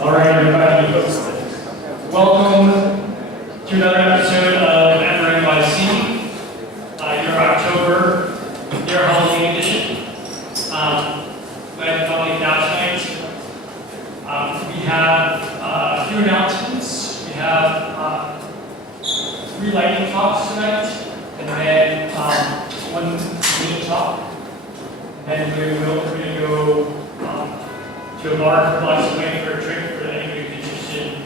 All right, everybody. Welcome to another episode of Ember NYC, your October, your Halloween edition. Glad to come in now tonight. We have a few announcements. We have 3 lightning talks tonight, and then one meeting talk. And then we're going to go to a bar for lots of waiting for a drink for anybody who's interested in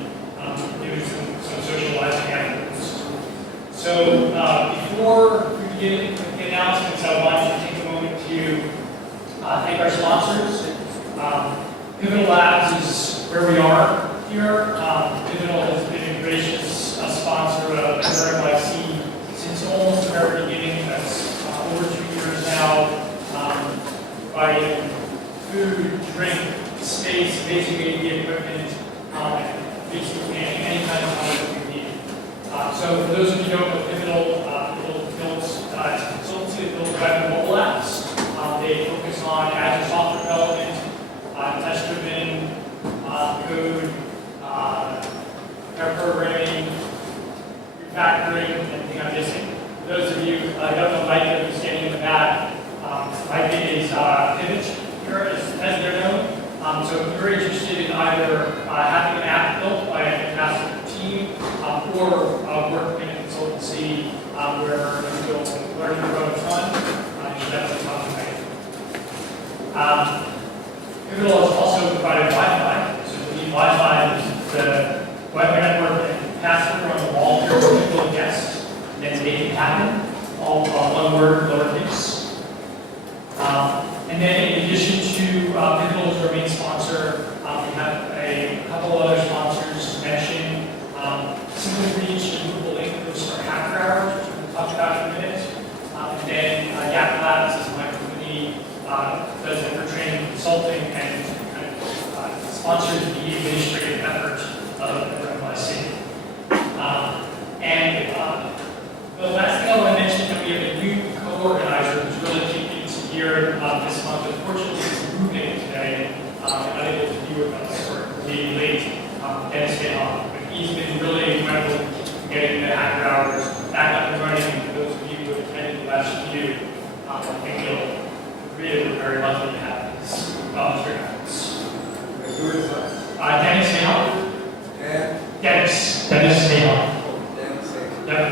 doing some socializing afterwards. So before we begin with the announcements, I wanted to take a moment to thank our sponsors. Pivotal Labs is where we are here. Pivotal has been a gracious sponsor of Ember NYC since almost the very beginning. That's over 2 years now. Providing food, drink, space, basic AV equipment, basically any kind of product we need. So for those of you who don't know Pivotal, Pivotal builds consultancy that builds web and mobile apps. They focus on Azure software development, test-driven code, pair programming, refactoring, anything I'm missing. For those of you who don't know Mike, who's standing in the back, Mike is Pivot here, as they're known. So if you're interested in either having an app built by a fantastic team or working in a consultancy where you will learn to grow a ton, you should definitely talk to me. Pivotal has also provided Wi-Fi. So if you need Wi-Fi, the web network and password on the wall here where people guest, and then make it happen. All one word, lowercase. And then in addition to Pivotal as our main sponsor, we have a couple other sponsors to mention. Simple Reach and Google Link, which are hacker hours, which we'll talk about in a minute. And then Yak Labs is my company, does infratraining consulting and sponsors the administrative effort of NYC. And the last thing I want to mention is that we have a new co-organizer who's really kicked into gear this month. Unfortunately, he's moving today and unable to be with us or being late. Dennis Van, but he's been really incredible in getting the hacker hours back up and running. And for those of you who attended the last few, I think you'll agree that we're very lucky to have these volunteer efforts. Who is that? Dennis Van. Dennis Van. Yep.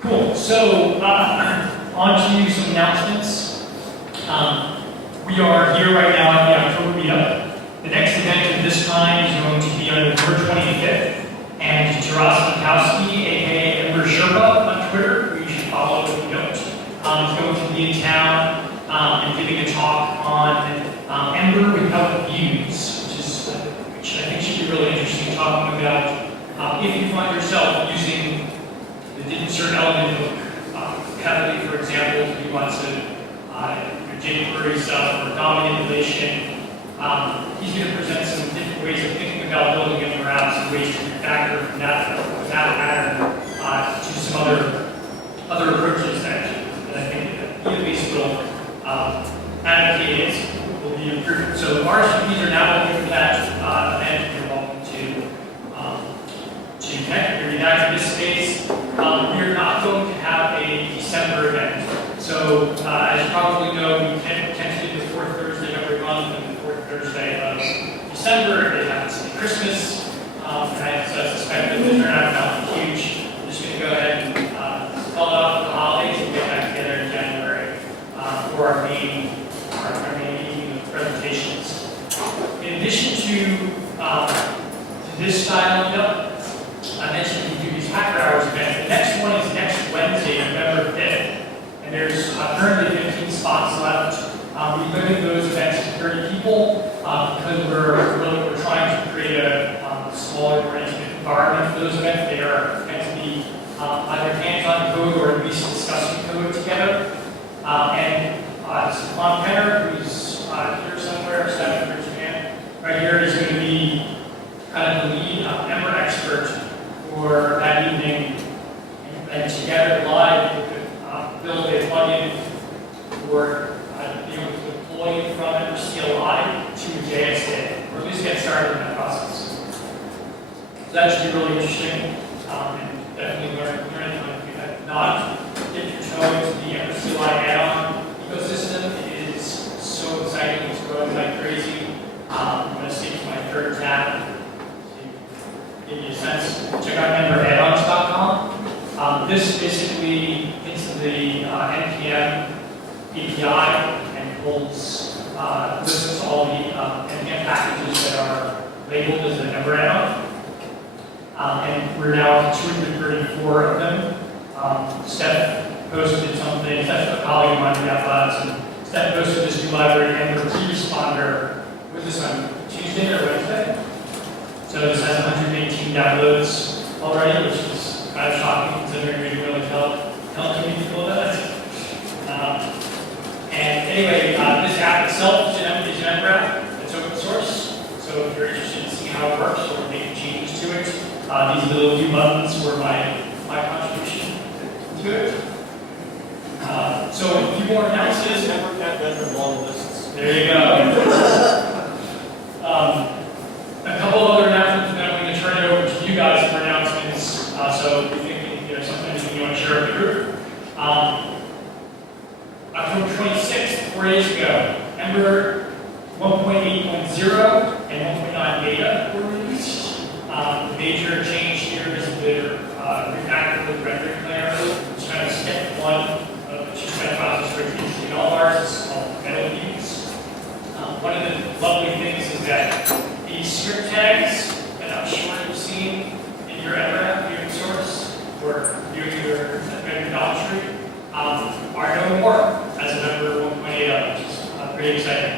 Cool. So, on to some announcements. We are here right now at the October meetup. The next event of this kind is going to be on November 25th, and Taras Mikowski, aka Ember Sherpa on Twitter, who you should follow if you don't, is going to be in town and giving a talk on Ember without views, which I think should be really interesting, talking about if you find yourself using the insert element hook heavily, for example, if you want to jQuery stuff or DOM manipulation. He's going to present some different ways of thinking about building Ember apps and ways to refactor from that pattern to some other approaches that I think either piece will advocate will be improved. So RSVPs are now open for that event. You're welcome to connect or unite in this space. We are not going to have a December event. So as you probably know, we tend to do the 4th Thursday of every month and the 4th Thursday of December. It happens to be Christmas. I suspect that the turnout is not huge. I'm just going to go ahead and call it off for the holidays and get back together in January for our main evening of presentations. In addition to this style meetup, I mentioned we do these hacker hours events. The next one is next Wednesday, November 5th, and there's currently 15 spots left. We limit those events to 30 people because we're trying to create a smaller, more intimate environment for those events. They are meant to be either hands-on code or at least discussing code together. And Stefan Penner, who's here somewhere, Stefan, raise your hand, right here, is going to be kind of the lead Ember expert for that evening. And together, live, we could build a plugin for being able to deploy from Ember CLI to JSA. get started in that process. So that should be really interesting, and definitely learn if you have not dipped your toe into the Ember-cli add-on ecosystem. It is so exciting, it's growing like crazy. I'm going to skip to my third tab to give you a sense. Check out ember-addons.com. This basically hits the NPM API and pulls, lists all the NPM packages that are labeled as an Ember add-on. And we're now up to 234 of them. Steph posted something, Steph's a colleague of mine in App Labs, and Steph posted this new library, ember-cli-responder, was this on Tuesday or Wednesday? So this has 118 downloads already, which is kind of shocking considering we didn't really tell too many people about it. And anyway, this app itself is an Ember app. It's open source. So if you're interested in seeing how it works or making changes to it, these little view buttons were my contribution to it. So a few more announcements. There you go. A couple of other announcements, and then I'm going to turn it over to you guys for announcements. So if you think something you want to share with the group. October 26th, 4 days ago, Ember 1.8.0 and 1.9 beta were released. The major change here is the refactored rendering layer, which kind of step one of the two-step process for using all ours. It's called meta views. One of the lovely things is that these script tags that I'm sure you've seen in your Ember app, your source, or doing your geometry, are no more as of Ember 1.8, which is pretty exciting.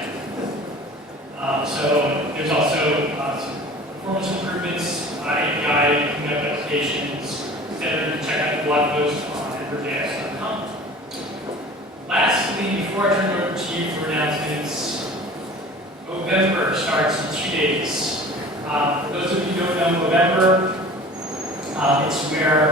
So there's also some performance improvements, API cleanup applications, etc. Check out the blog post on ember.js.com. Lastly, before I turn it over to you for announcements, November starts in 2 days. For those of you who don't know November, it's where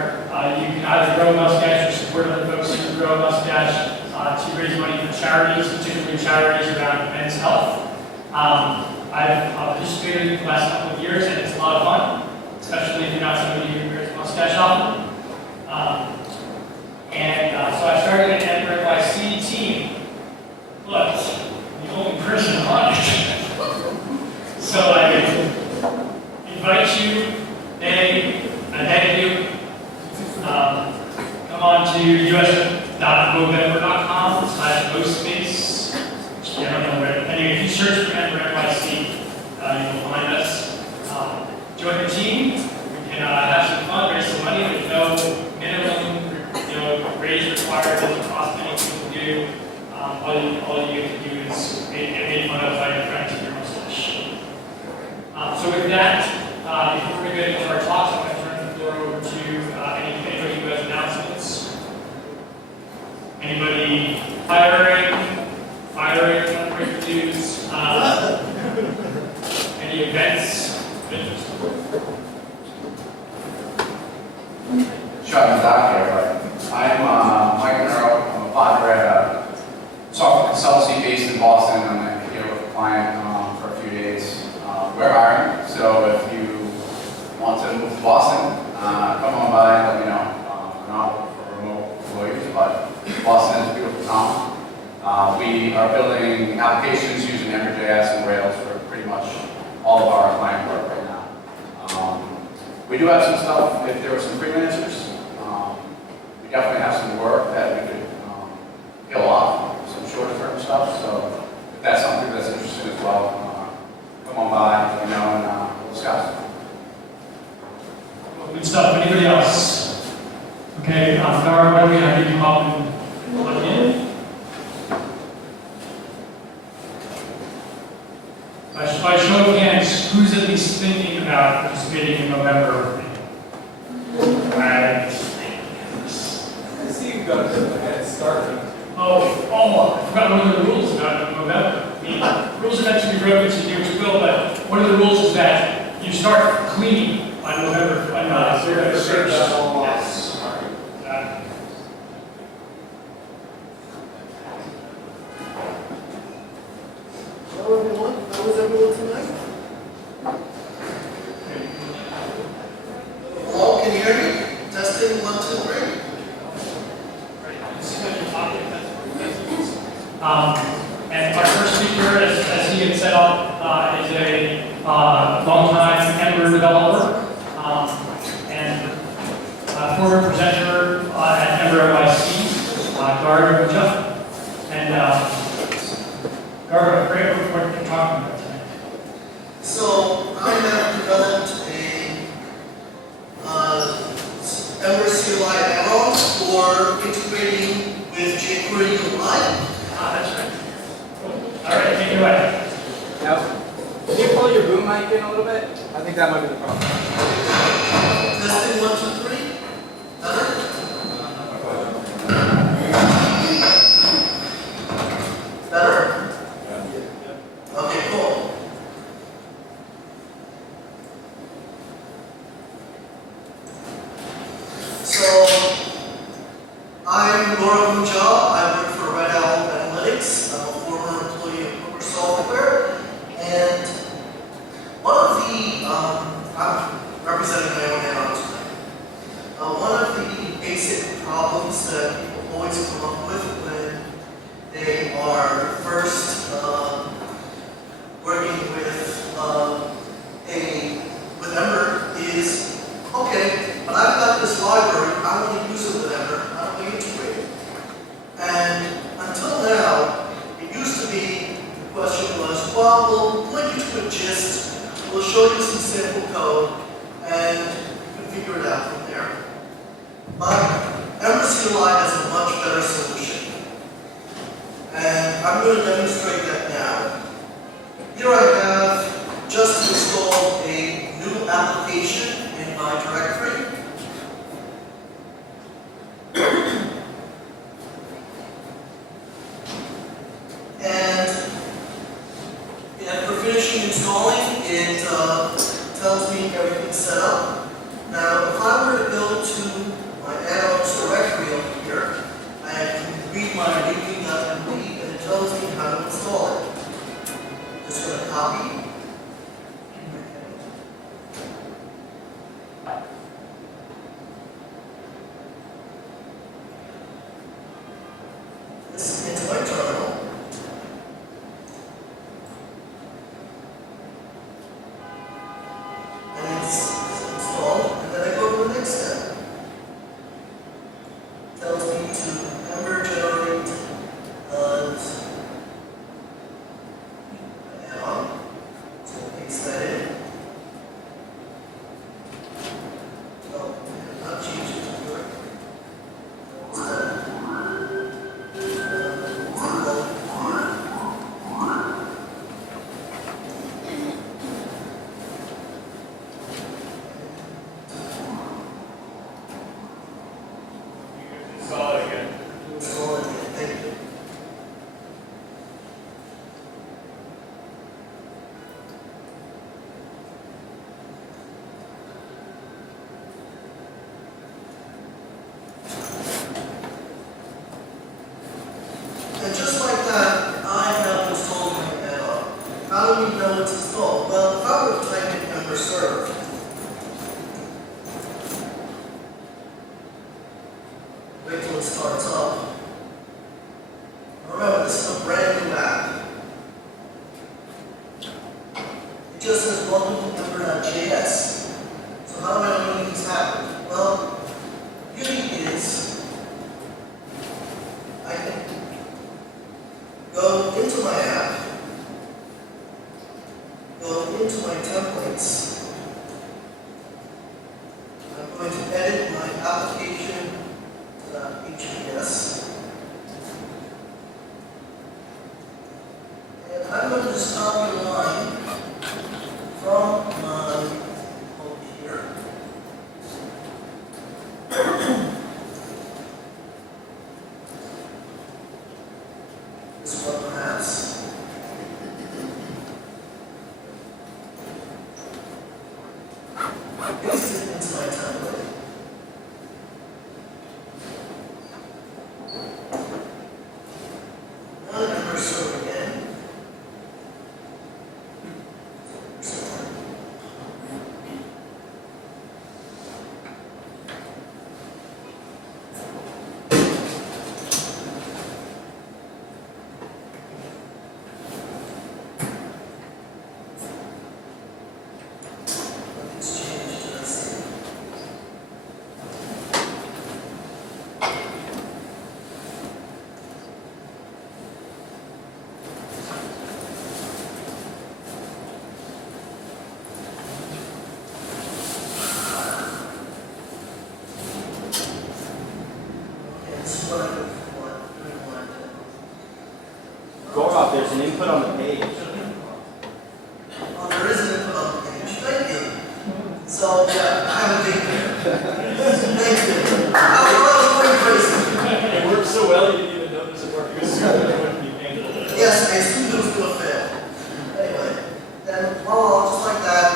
you can either grow a mustache or support other folks who grow a mustache to raise money for charities, particularly charities around men's health. I've participated in the last couple of years, and it's a lot of fun, especially if you're not somebody who wears a mustache often. So I started an Ember NYC team. Look, the only person on it. So I invite you, I beg you, come on to us.movember.com/hostspace. I don't know where. Anyway, if you search for Ember NYC, you will find us. Join the team. We can have some fun, raise some money with no minimum, raise required. Doesn't cost anything to do. All you get to do is get made fun of by your friends in your mustache. So with that, before we get into our talks, I'm going to turn the floor over to anybody who has announcements. Anybody hiring, breakthroughs, any events of interest? Shut down here, but I'm Mike Monroe. I'm a partner at a software consultancy based in Boston. I'm here with a client for a few days. We're hiring, so if you want to move to Boston, come on by and let me know. I'm not for remote employees, but Boston is a beautiful town. We are building applications using Ember.js and Rails for pretty much all of our client work right now. We do have some stuff, if there were some freelancers, we definitely have some work that we could peel off, some shorter term stuff, so if that's something that's interesting as well, come on by, let me know, and we'll discuss. Well, good stuff. Anybody else? Okay, Dara, why don't we have you come up and plug in? By show of hands, who's at least thinking about participating in November? I see you got a head start. I forgot one of the rules about November. I mean, rules are meant to be broken, so you do what you will, but one of the rules is that you start cleaning on November 1st. Yes. Hello everyone, how was everyone tonight? here, as he had set up, is a longtime Ember developer and former presenter at Ember.js NYC, Gardner. And Gardner, great what you're talking about tonight. So I have developed a ember-cli add-on for integrating with jQuery-ui. That's right. Cool. All right, take it away. Now, can you pull your boom mic in a little bit? I think that might be the problem. Testing 1, 2, 3. Better? Better? Okay, cool. So, I'm Laura Munja. I work for Red Owl Analytics. I'm a former employee of Cooper Software. And one of the, I'm representing my own add-on tonight. One of the basic problems that people always come up with when they are first working with Ember is, okay, but I've got this library, I want to use it with Ember, how do we integrate it? And until now, it used to be, the question was, well, we'll link you to a gist, we'll show you some sample code, and you can figure it out from there. But ember-cli has a much better solution. And I'm going to demonstrate that now. Here I have just installed a new application in my directory. And for finishing installing, it tells me everything's set up. Now, if I were to go to my add-ons directory over here, I can read my readme.md and it tells me how to install it. Just going to copy. This into my terminal. And it's installed, and then I go to the next step. It tells me to Ember generate add-on. So paste that in. Oh, I have not changed it to directory. What's that? Install it again. Install it again. Thank you. And just like that, I have installed my add-on. How do we know it's installed? Well, if I were to type in ember serve, wait till it starts up. Remember, this is a brand new app. It just says welcome to ember.js. So how do I know anything's happened? Well, the beauty is I can go into my app, go into my templates. I'm going to edit my application HTTPS. And I'm going to just copy a line from my code here. This one perhaps. Paste it into my template. Now the ember server again. input on the page. Oh, there is an input on the page. Thank you. So, yeah, I have a date there. Thank you. I was going crazy. It worked so well you didn't even notice it worked. When you painted it. Yes, I assumed it was going to fail. Anyway, then, well, just like that,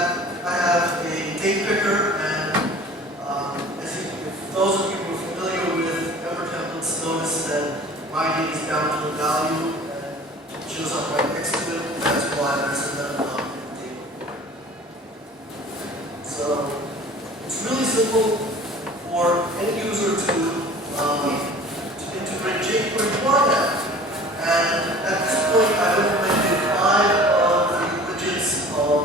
I have a date picker, and if those of you who are familiar with Ember templates notice that my date is down to a value, and it shows up right next to it. That's why there's a method on the table. So, it's really simple for any user to integrate jQuery-ui now. And at this point, I implemented 5 of the widgets of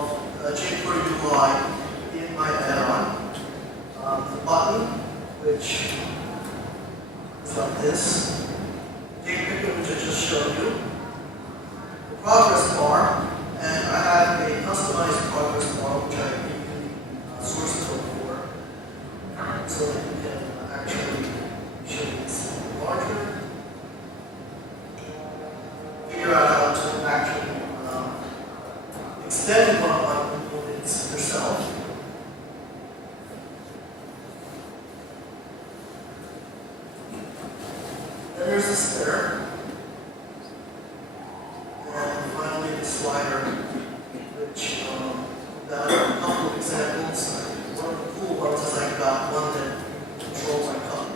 jQuery-ui in my add-on. The button, which is like this. Date picker, which I just showed you. The progress bar, and I have a customized progress bar, which I gave you the source code for, so that you can actually show this larger. Figure out how to actually extend one of my components yourself. Then there's the slider. And finally the slider, which got a couple of examples. One of the cool ones is I got one that controls my color.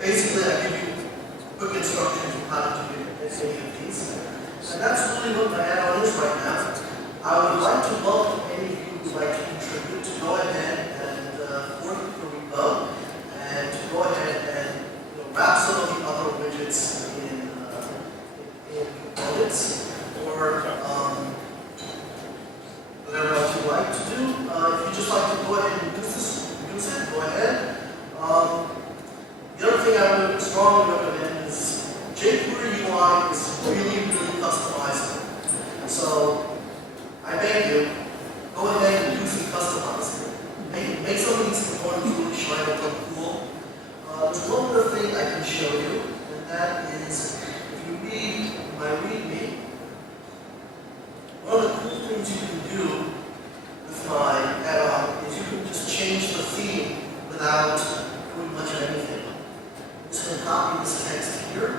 Basically, I give you quick instructions on how to do any of these. And that's really what my add-on is right now. I would like to welcome any of you who would like to contribute to go ahead and work with the repo and to go ahead and wrap some of the other widgets in components or whatever else you'd like to do. If you just like to go ahead and use it, go ahead. The other thing I would strongly recommend is jQuery-ui is really, really customizable. So I beg you, go ahead and use and customize it. Make some of these components really shine and look cool. There's one other thing I can show you, and that is if you read my README, one of the cool things you can do with my add-on is you can just change the theme without doing much of anything. I'm just going to copy this text here.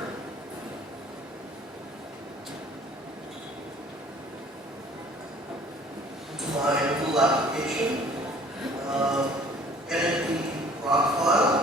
Into my little application. Edit the rock file.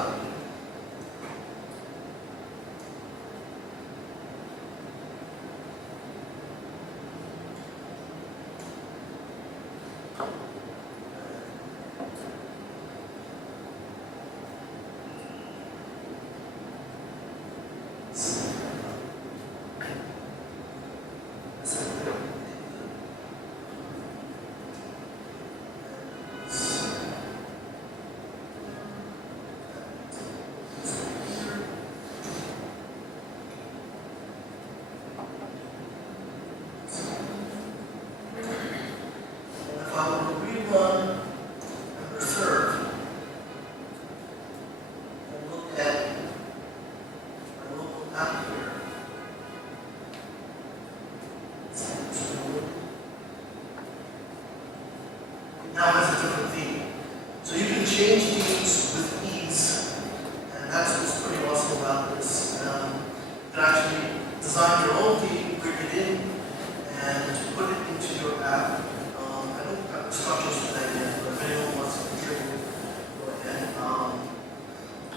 Now has a different theme. So you can change themes with ease, and that's what's pretty awesome about this. You can actually design your own theme, bring it in, and put it into your app. I don't have instructions for that yet, but if anyone wants to contribute, go ahead.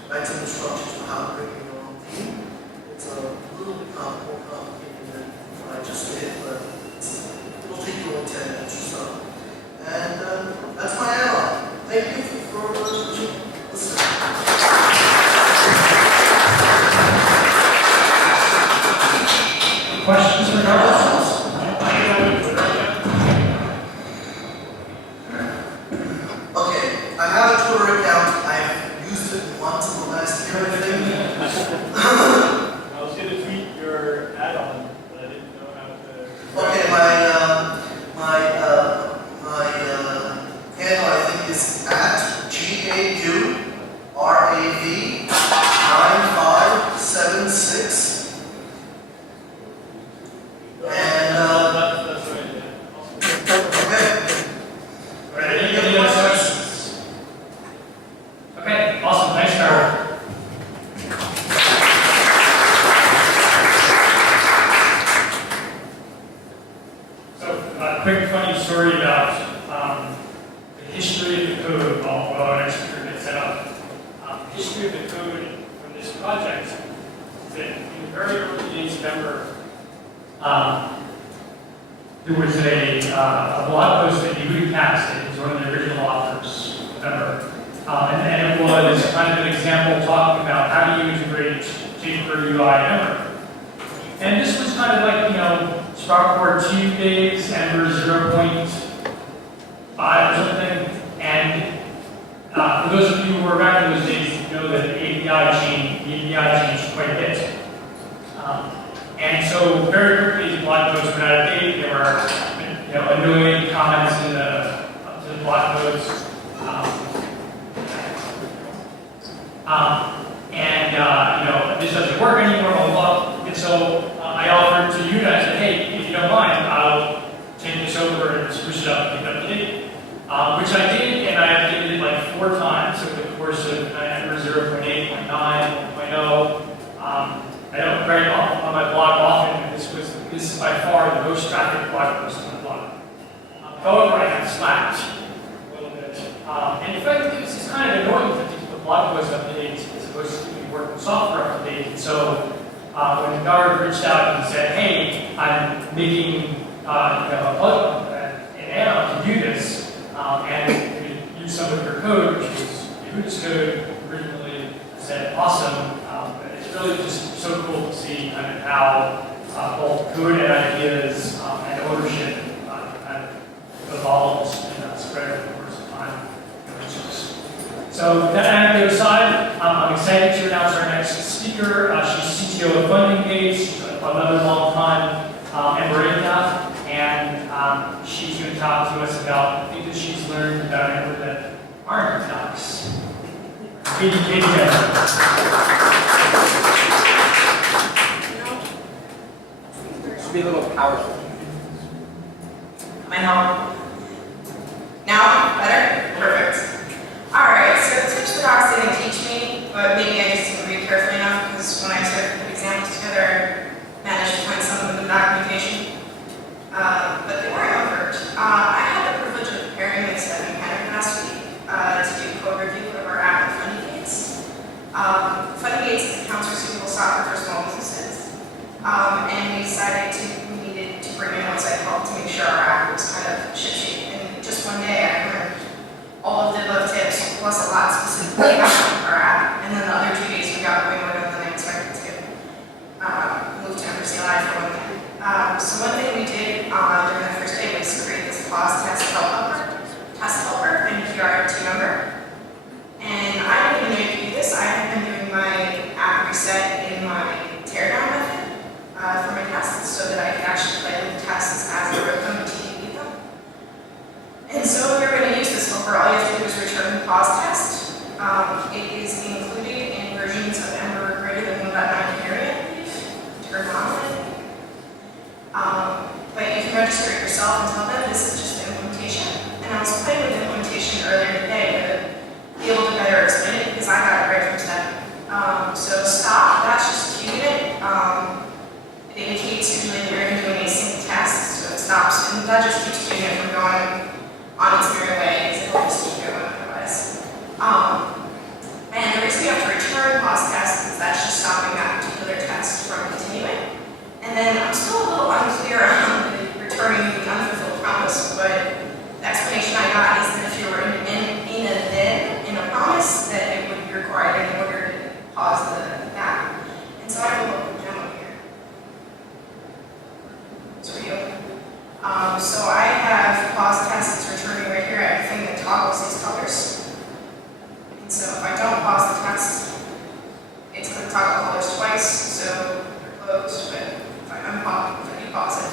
Write some instructions for how to bring in your own theme. It's a little bit more complicated than what I just did, but it'll take you only 10 minutes or so. And that's my add-on. Thank you for listening. Questions for Carlos? Okay, I have a Twitter account. I've used it once in the last year, I think. I was going to tweet your add-on, but I didn't know how to. Okay, my handle I think is @GAURLETTE. quick funny story about the history of the code while our next speaker gets set up. The history of the code from this project is that in the very early days of Ember, there was a blog post that Yehudi Katz was one of the original authors of Ember. And it was kind of an example talking about how do you integrate jQuery-ui in Ember. And this was kind of like, you know, Sprout Core 2 days, Ember 0.5 or something. And for those of you who were around in those days, you know that the API changed quite a bit. And so very quickly, the blog post went out of date. There were, you know, annoying comments in the blog post. You know, this doesn't work anymore, blah, blah, blah. And so I offered to you guys, that, hey, if you don't mind, I'll take this over and spruce it up and keep it up to date. Which I did, and I updated it like 4 times over the course of Ember 0.8, 0.9, 1.0. I don't write on my blog often, but this is by far the most trafficked blog post on the blog. However, I got slapped a little bit. And in fact, this is kind of annoying to keep the blog post up to date as opposed to keeping working software up to date. And so when Nard reached out and said, hey, I'm making an add-on to do this, and you could use some of your code, which was Yehuda's code originally, I said, awesome. It's really just so cool to see kind of how both code and ideas and ownership kind of evolves and spread over the course of time. So with that anecdote aside, I'm excited to announce our next speaker. She's CTO of Funding Base. She's another long time Ember-cli, and she's going to talk to us about things that she's learned about Ember that aren't nice. Katie. Should be a little powerful. My help. Now? Better? Perfect. Alright, so the tips the docs didn't teach me, but maybe I just didn't read carefully enough because when I took the examples together, I managed to find some of them in the documentation. But they weren't overt. I had the privilege of preparing this at Canada last week to do code review of our app at Funding Gates. Funding Gates is accounts receivable software for small businesses. And we decided we needed to bring in outside help to make sure our app was kind of shipshape. And just one day I learned all of the above tips, plus a lot specifically about our app. And then the other 2 days we got way more done than I expected to. Moved to ember-cli for one thing. So one thing we did during the first day was create this pause test helper, and PR2 number. And I didn't even know you could do this. I had been doing my app reset in my teardown method for my tests so that I could actually play with the tests as I wrote them to delete them. And so if you're going to use this helper, all you have to do is return the pause test. It is included in versions of Ember greater than 1.9 area, I believe. Turn on it. But you can register it yourself and tell them this is just the implementation. And I was playing with the implementation earlier today to be able to better explain it because I got it right from step. So stop, that's just queuing it. It indicates usually that you're doing a single test, so it stops. And that just keeps queuing it from going on its merry way because it will just keep going otherwise. And the reason you have to return pause tests is that's just stopping that particular test from continuing. And then I'm still a little unclear on returning the unfulfilled promise, but the explanation I got is that if you were in a promise, that it would be required in order to pause the app. And so I have a little demo here. It's for you. So I have pause tests returning right here, everything that toggles these colors. And so if I don't pause the test, it's going to toggle colors twice, so they're closed, but if I pause it,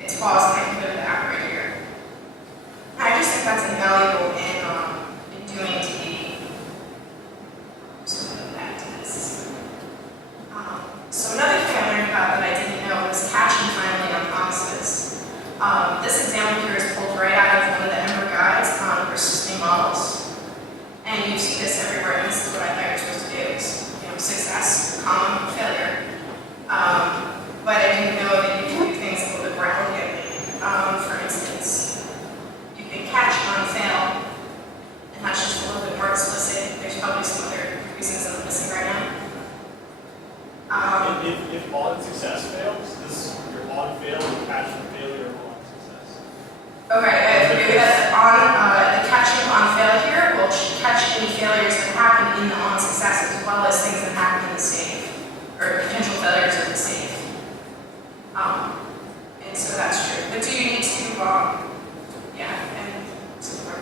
it's paused and I can go to the app right here. I just think that's invaluable in doing TD. So go back to this. So another thing I learned about that I didn't know was catching finally on promises. This example here is pulled right out of one of the Ember guides on persisting models. And you see this everywhere, and this is what I thought you were supposed to do. Is, success, failure. missing right now. If on success fails, does your on fail will catch the failure of on success? Okay, maybe that's on, the catching on fail here will catch any failures that happen in the on success as well as things that happen in the save, or potential failures of the save. And so that's true. But do you need to, yeah, and so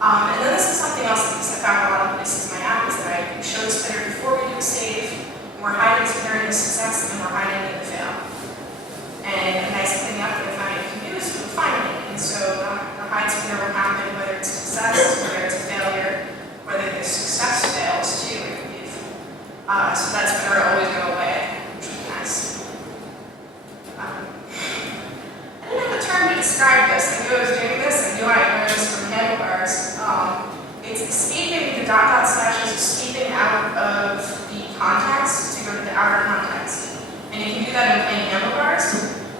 and then this is something else that I found a lot of places in my app is that I show the spinner before we do a save, and we're hiding the spinner in the success, and we're hiding it in the fail. And a nice thing that I found you can do is finally. And so the hide spinner will happen whether it's a success, whether it's a failure, whether the success fails too, I believe. So that spinner will always go away, which would be nice. I didn't have a term to describe this. I knew I was doing this. I knew I learned this from handlebars. It's escaping, the dot slash is escaping out of the context to go to the outer context. And you can do that in plain handlebars,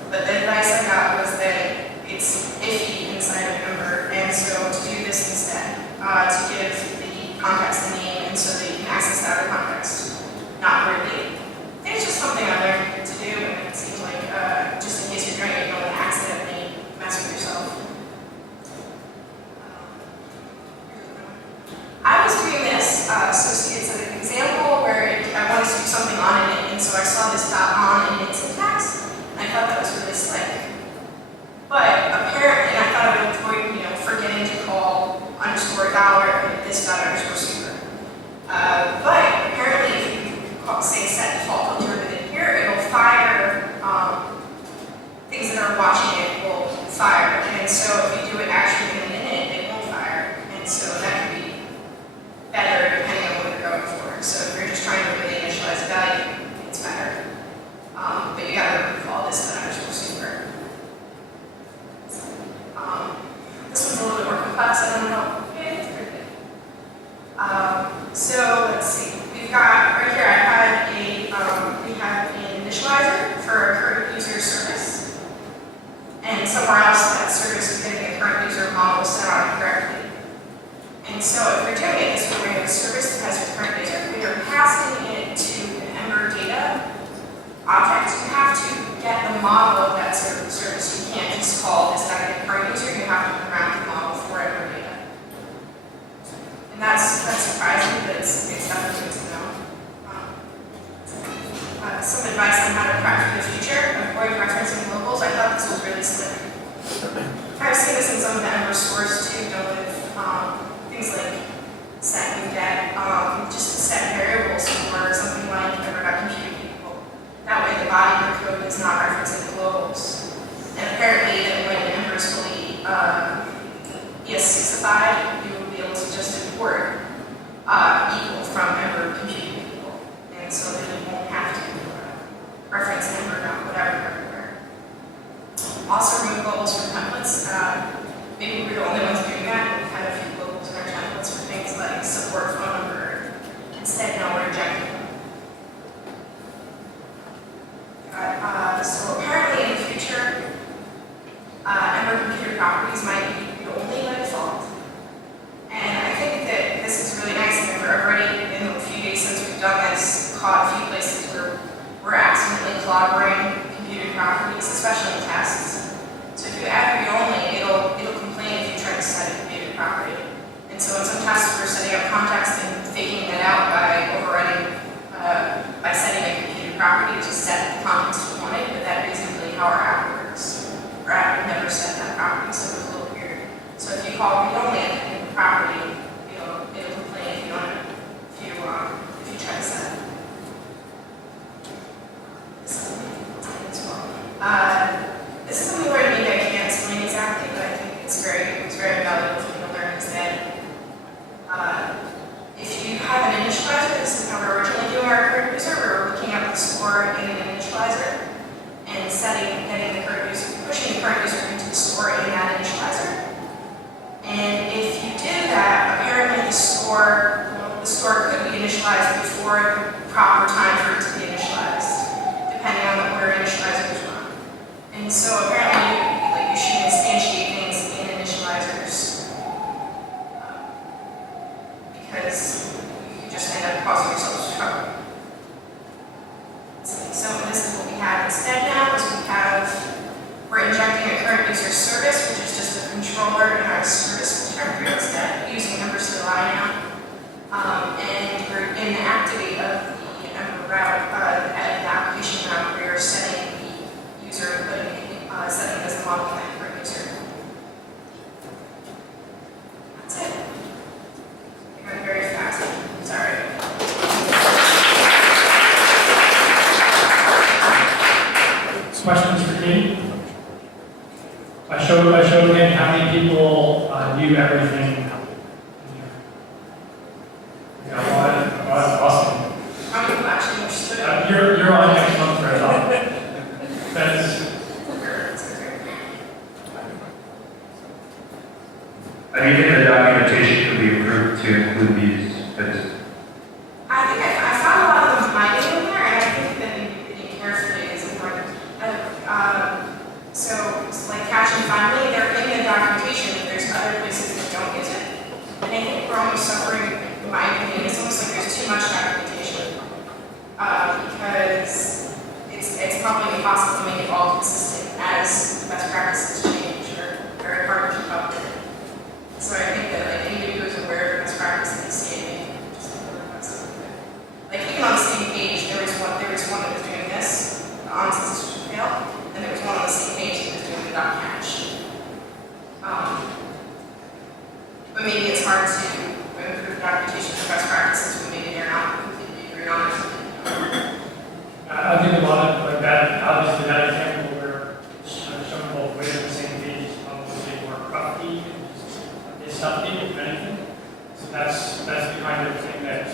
but the advice I got was that it's iffy inside of Ember, and so to do this instead, to give the context a name, and so that you can access the outer context, not really. I think it's just something I learned to do, and it seems like just in case you're doing it, you don't want to accidentally mess with yourself. I was doing this, so see it's an example where I wanted to do something on it, and so I saw this dot on in its syntax, and I thought that was really slick. But apparently, I thought I would avoid, forgetting to call $$ this $super. But apparently, if you say set default filter within here, it'll fire things that are watching it will fire. And so if you do it actually in a minute, it won't fire. And so that could be better depending on what you're going for. So if you're just trying to really initialize a value, it's better. But you gotta remove all this $super. This one's a little bit more complex, I don't know. Yeah, it's pretty good. So let's see. We've got right here. We have an initializer for a current user service, and somewhere else that service is getting a current user model set on correctly. And so if you're doing it this way, we have a service that has your current user. When you're passing it to an Ember data object, you have to get the model of that service. You can't just call this guy the current user. You have to ground the model for Ember data. And that's surprising, but it's definitely good to know. Some advice on how to craft for the future, avoid referencing locals. I thought this was really slick. I've seen this in some of the Ember stores too, things like set and get, just set variables for something like Ember.compute people. That way the body of the code is not referencing the locals. And apparently that when Ember is fully ES6ified, you will be able to just import equal from Ember.compute people. And so that you won't have to reference Ember, whatever, everywhere. Also remove globals from templates. Maybe we're the only ones doing that. We've had a few globals in our templates for things like support phone number. Instead, now we're rejecting them. So apparently in the future, Ember computer properties might be only by default. And I think that this is really nice. And we've already, in the few days since we've done this, caught a few places where we're accidentally clobbering computer properties, especially in tests. So if you add read only, it'll complain if you try to set a computer property. And so in some tests, we're setting up context and faking that out by overriding, by setting a computer property to set the context we wanted, but that isn't really how our app works. Our app would never set that property, so it was a little weird. So if you call read only a property, it'll complain if you don't, if you try to set it. This is something where maybe I can't explain exactly, but I think it's very valuable for you to learn instead. If you have an initializer, this is how we're originally doing our current user. We're looking at the score in an initializer and getting the current user, pushing the current user into the score in that initializer. And if you do that, apparently the score could be initialized before the proper time for it to be initialized, depending on the order initializers run. And so apparently, you should instantiate things in initializers because you just end up causing Questions for Katie? I showed him how many people knew everything. Yeah, a lot, awesome. How many people actually understood it? You're on next month for it. That's. I do think the documentation could be improved to include these bits. I think I found a lot of them hiding in there, and I think that reading carefully is important. So, it's like catch and finally, they're in the documentation, but there's other places that don't get it. And I think we're almost suffering, in my opinion, it's almost like there's too much documentation. Because it's probably impossible to make it all consistent as best practices change, or very hard to keep up with it. So I think that like anybody who's aware of best practices is saving just a little bit something. Like even on the same page, there was one that was doing this, the on-system fail, and there was one on the same page that was doing the dot catch. But maybe it's hard to improve documentation for best practices when maybe they're not completely agreed on it. I think a lot of like that, obviously that example where it's showing both ways on the same page is probably more crafty, is something, if anything. So that's the kind of thing that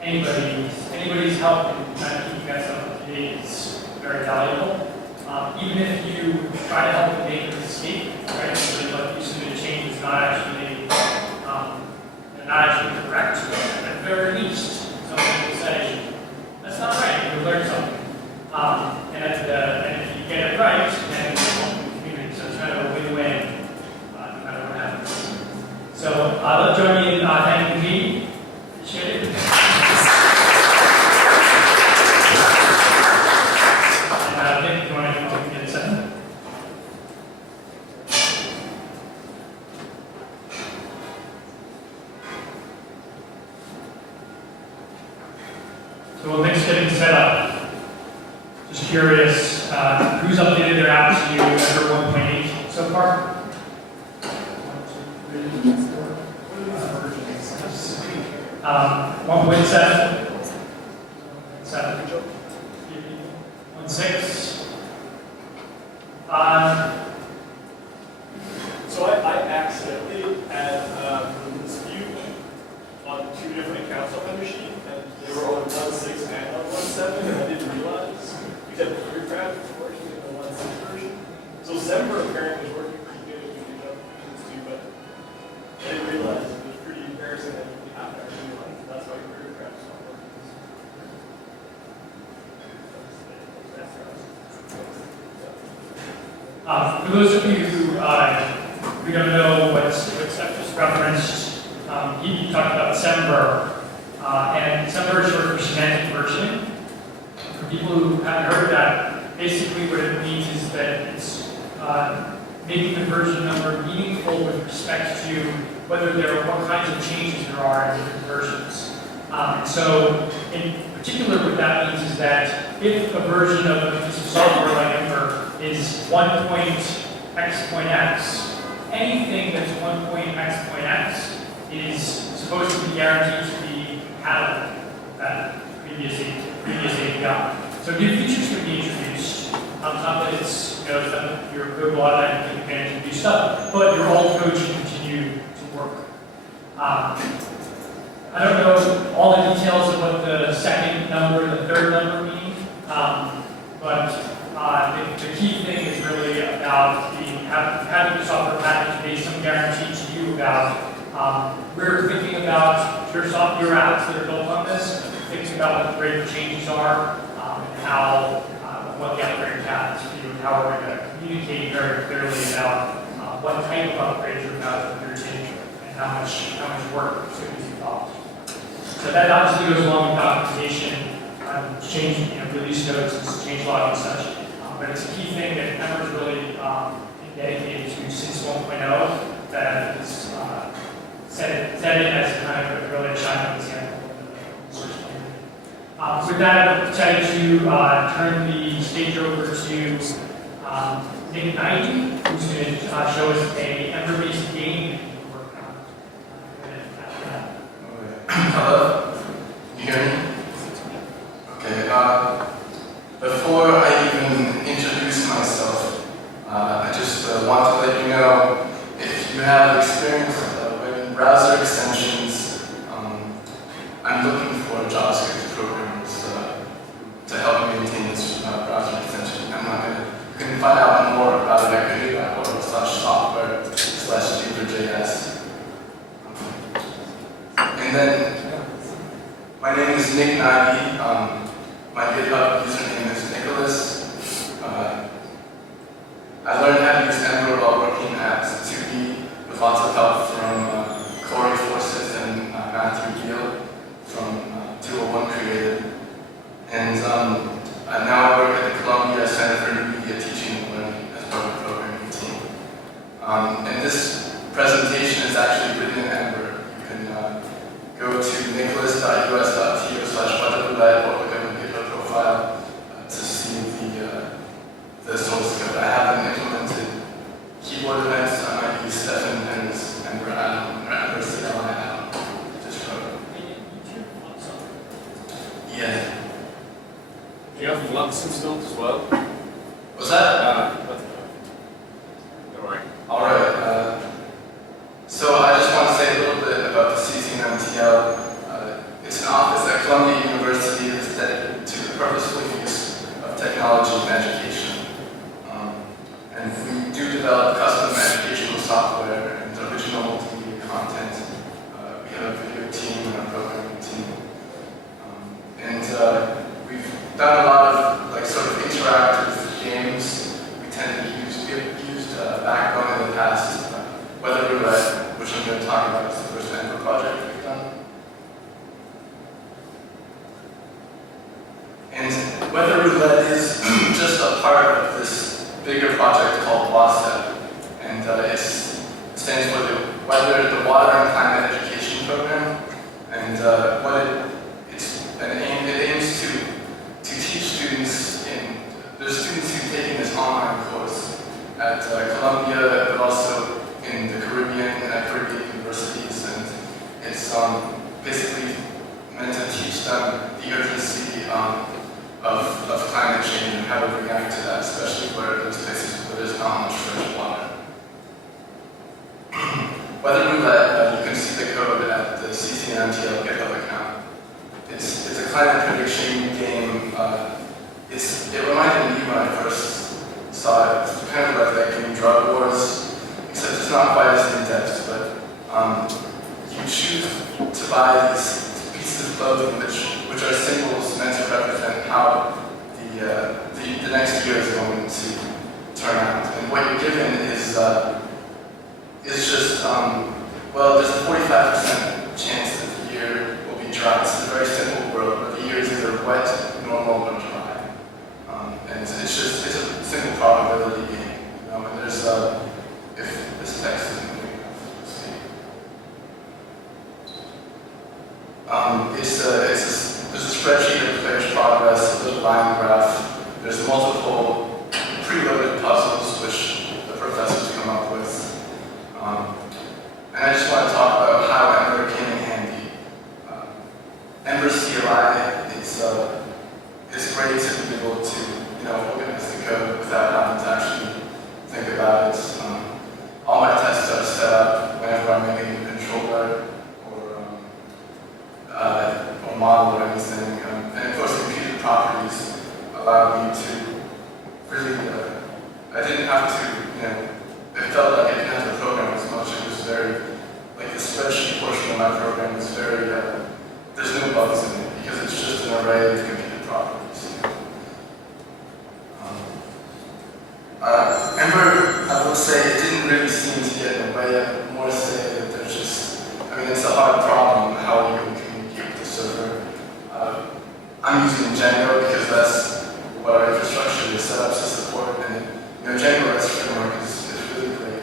anybody's help in kind of keeping that stuff up to date is very valuable. Even if you try to help the maker escape, right? So like you submit a change is not actually correct, at the very least, somebody will say, that's not right, you learned something. And if you get it right, then it's helping the community. So it's kind of a win-win, no matter what happens. So let's join me in thanking Pete. Appreciate it. And Nick, you want to get a second? So while Nick's getting set up, just curious, who's updated their app to Ember 1.8 so far? 1.7? 1.6? So I accidentally had a dispute on two different accounts on my machine, and they were on 1.6 and on 1.7, and I didn't realize because Craft was working in the 1.6 version. So Semper apparently was working pretty good if we did up too, but I didn't realize it was pretty embarrassing that you have to actually realize it. That's why Craft is not working. For those of you who don't know what Seth just referenced, he talked about Semper, and Semper is short for semantic versioning. For people who haven't heard of that, basically what it means is that it's making the version number meaningful with respect to what kinds of changes there are in different versions. And so, in particular, what that means is that if a version of a piece of software like Ember is 1.x.x, anything that's 1.x.x is supposed to be guaranteed to be compatible with that previous API. So new features can be introduced. Not that it's, that your code will automatically take advantage of new stuff, but your old code should continue to work. I don't know all the details of what the second number and the third number mean, but the key thing is really about having the software package based on guarantees to you about we're thinking about your apps that are built on this, thinking about what the rate of changes are, and how what the upgrade path is for you, and how we're going to communicate very clearly about what type of upgrades you're about to undertake and how much work is going to be involved. So that obviously goes along with documentation, change, release notes, and change log and such. But it's a key thing that Ember's really dedicated to since 1.0 that is set it as kind of a really shining example of the source community. With that, I'm excited to turn the stage over to Nick Knight, who's going to show us a Ember-based game we're working on. Hello? Can you hear me? Okay. Before I even My name is Nick Nagy. My GitHub username is Nikolas. I learned how to use Ember while working at 2B with lots of help from Corey Forsyth and Matthew Gill from 201 Creative. And now I work at the Columbia Center for New Media Teaching and Learning as part of the programming team. And this presentation is actually written in Ember. You can go to nikolas.us.to/budgetroulette or look at my GitHub profile to see the source code. I haven't implemented keyboard events. I might use Stephen Penn's Ember add-on or Ember CLI add-on just for yeah. Do you have Lux installed as well? What's that? Don't worry. All right. So I just want to say a little bit about the CCNMTL. It's an office at Columbia University that's dedicated to the purposeful use of technology in education. And we do develop custom educational software and original multimedia content. We have a video team and a programming team. We've done a lot of sort of interactive games. We have used Backbone in the past, Weather Roulette, which I'm going to talk about as the first Ember project we've done. And Weather Roulette is just a part of this bigger project called WASEP, and it stands for the Water and Climate Education Program. And it aims to teach students there's students who've taken this online course at Columbia, but also in the Caribbean and at Caribbean universities, and it's basically meant to teach them the urgency of climate change and how to react to that, especially where there's places where there's not much fresh water. Weather Roulette, you can see the code at the CCNMTL GitHub account. It's a climate prediction game. It reminded me when I first saw it. It's kind of like that game Drug Wars, except it's not quite as in-depth, but you choose to buy these pieces of clothing which are symbols meant to represent how the next year is going to turn out. And what you're given is just, there's a 45% chance that the year will be dry. It's a very simple world where the year is either wet, normal, or dry. And it's a simple probability game. And there's, if this text isn't moving enough, let's see. There's a spreadsheet of players' progress, a little line graph. There's multiple preloaded puzzles which the professors come up with. And I just want to talk about how Ember came in handy. Ember CLI, it's great to be able to organize the code without having to actually think about it. All my tests are set up whenever I'm making a controller or model or anything. And of course, computer properties allow me to really, I didn't have to, it felt like I didn't have to program as much. It was very, like the spreadsheet portion of my program is very, there's no bugs in it because it's just an array of computer properties. Ember, I would say, it didn't really seem to get in the way. I would more say that there's just, it's a hard problem how you can communicate with the server. I'm using Django because that's what our infrastructure is set up to support, and Django REST framework is really great.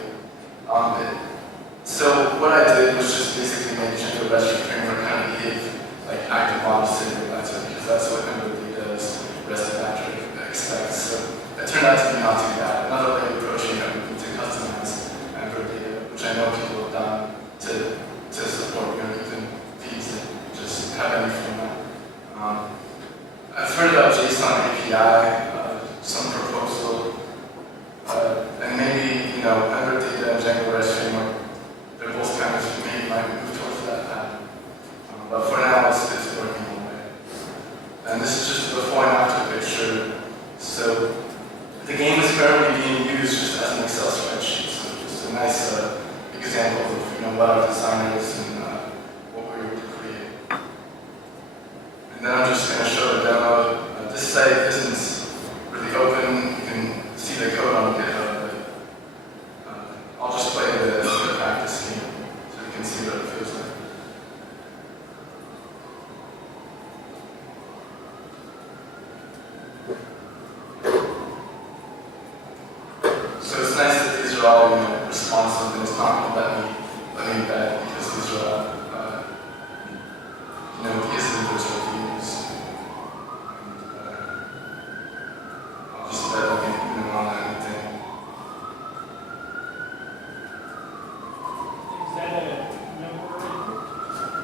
So what I did was just basically make Django REST framework kind of behave like active model stabilizer, because that's what Ember.js REST adapter expects. So it turned out to be not too bad. Another way of approaching it would be to customize Ember data, which I know people have done to support even feeds that just have any format. I've heard about JSON API, some proposal, and maybe Ember data and Django REST framework. They're both kind of maybe might move towards that path. But for now, it's working away. And this is just a before and after picture. So the game is currently being used just as an Excel spreadsheet. So just a nice example of what our design is and what we were able to create. And then I'm just going to show the demo. This site isn't really open. You can see the code on GitHub, but I'll just play the practice game so you can see what it feels like. So it's nice that these are all responsive, and it's not going to let me bet because these are isn't virtual views. I'll just bet I'll get them on anything. Is that a number?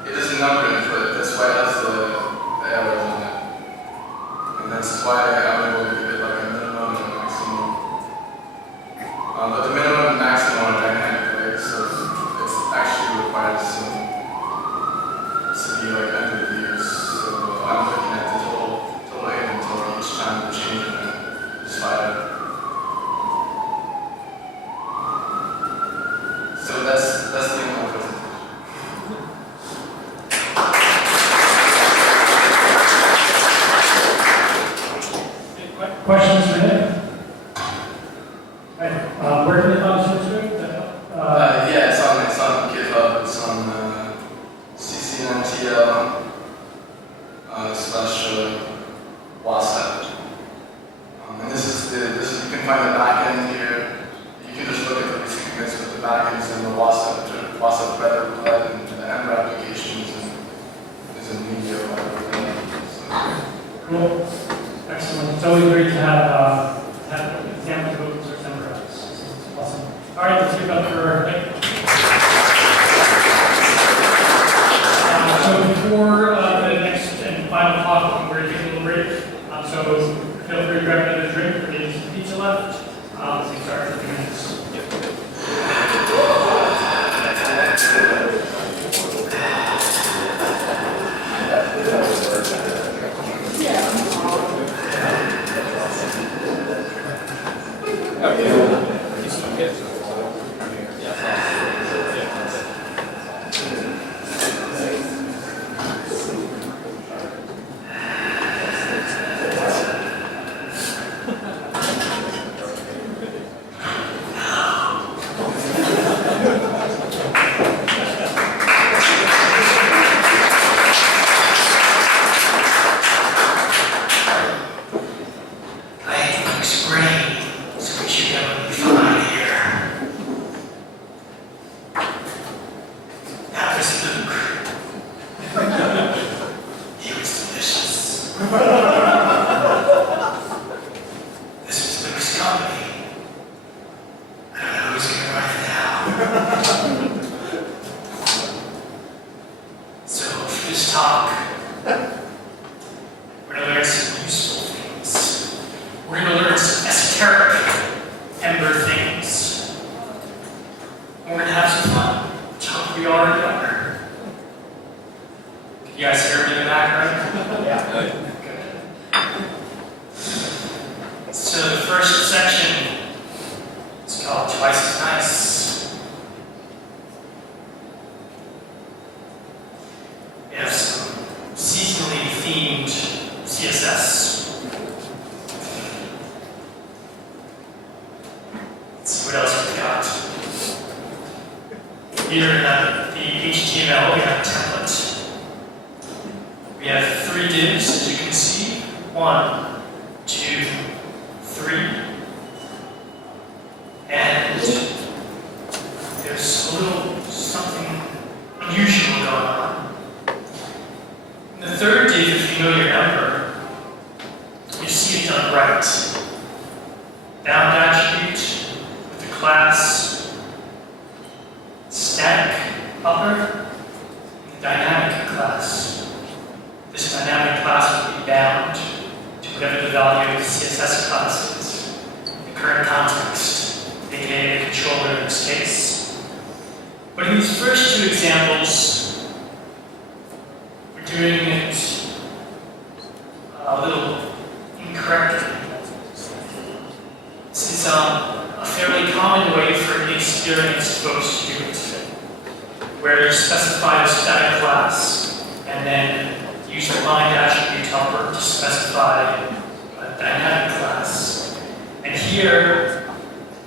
It is a number input, that's why it has the arrow on it. And that's why I'm able to give it like a minimum and a maximum. But the minimum and maximum are dynamic, right? So it's actually requires some to be like under views. So I'm looking at the total inventory each time the change event is fired. So that's the thing I'm looking at. Questions for him? Right. Where can they find the source code? Yeah, it's on GitHub. It's on ccntl/wasap. And this is you can find the backend here. You can just look at the recent commits with the backends and the wasap Roulette and the Ember applications and there's a media library. Cool. Excellent. It's always great to have examples of open source Ember apps. Awesome. All right, let's give up for Nick. So before the next and final talk, we're going to take a little break. So feel free to grab another drink. There's some pizza left. Let's get started in a few minutes. Here in the HTML, we have a template. We have 3 divs, as you can see. 1, 2, 3. And there's a little something unusual going on. In the 3rd div, if you know your Ember, you see it done right. Bound attribute with the class, static upper, dynamic class. This dynamic class will be bound to whatever the value of the CSS class is, in the current context, aka the controller in this case. But in these first 2 examples, we're doing it a little incorrectly. This is a fairly common way for inexperienced folks to do it, where you specify a static class, and then you use the bind attribute helper to specify a dynamic class. And here,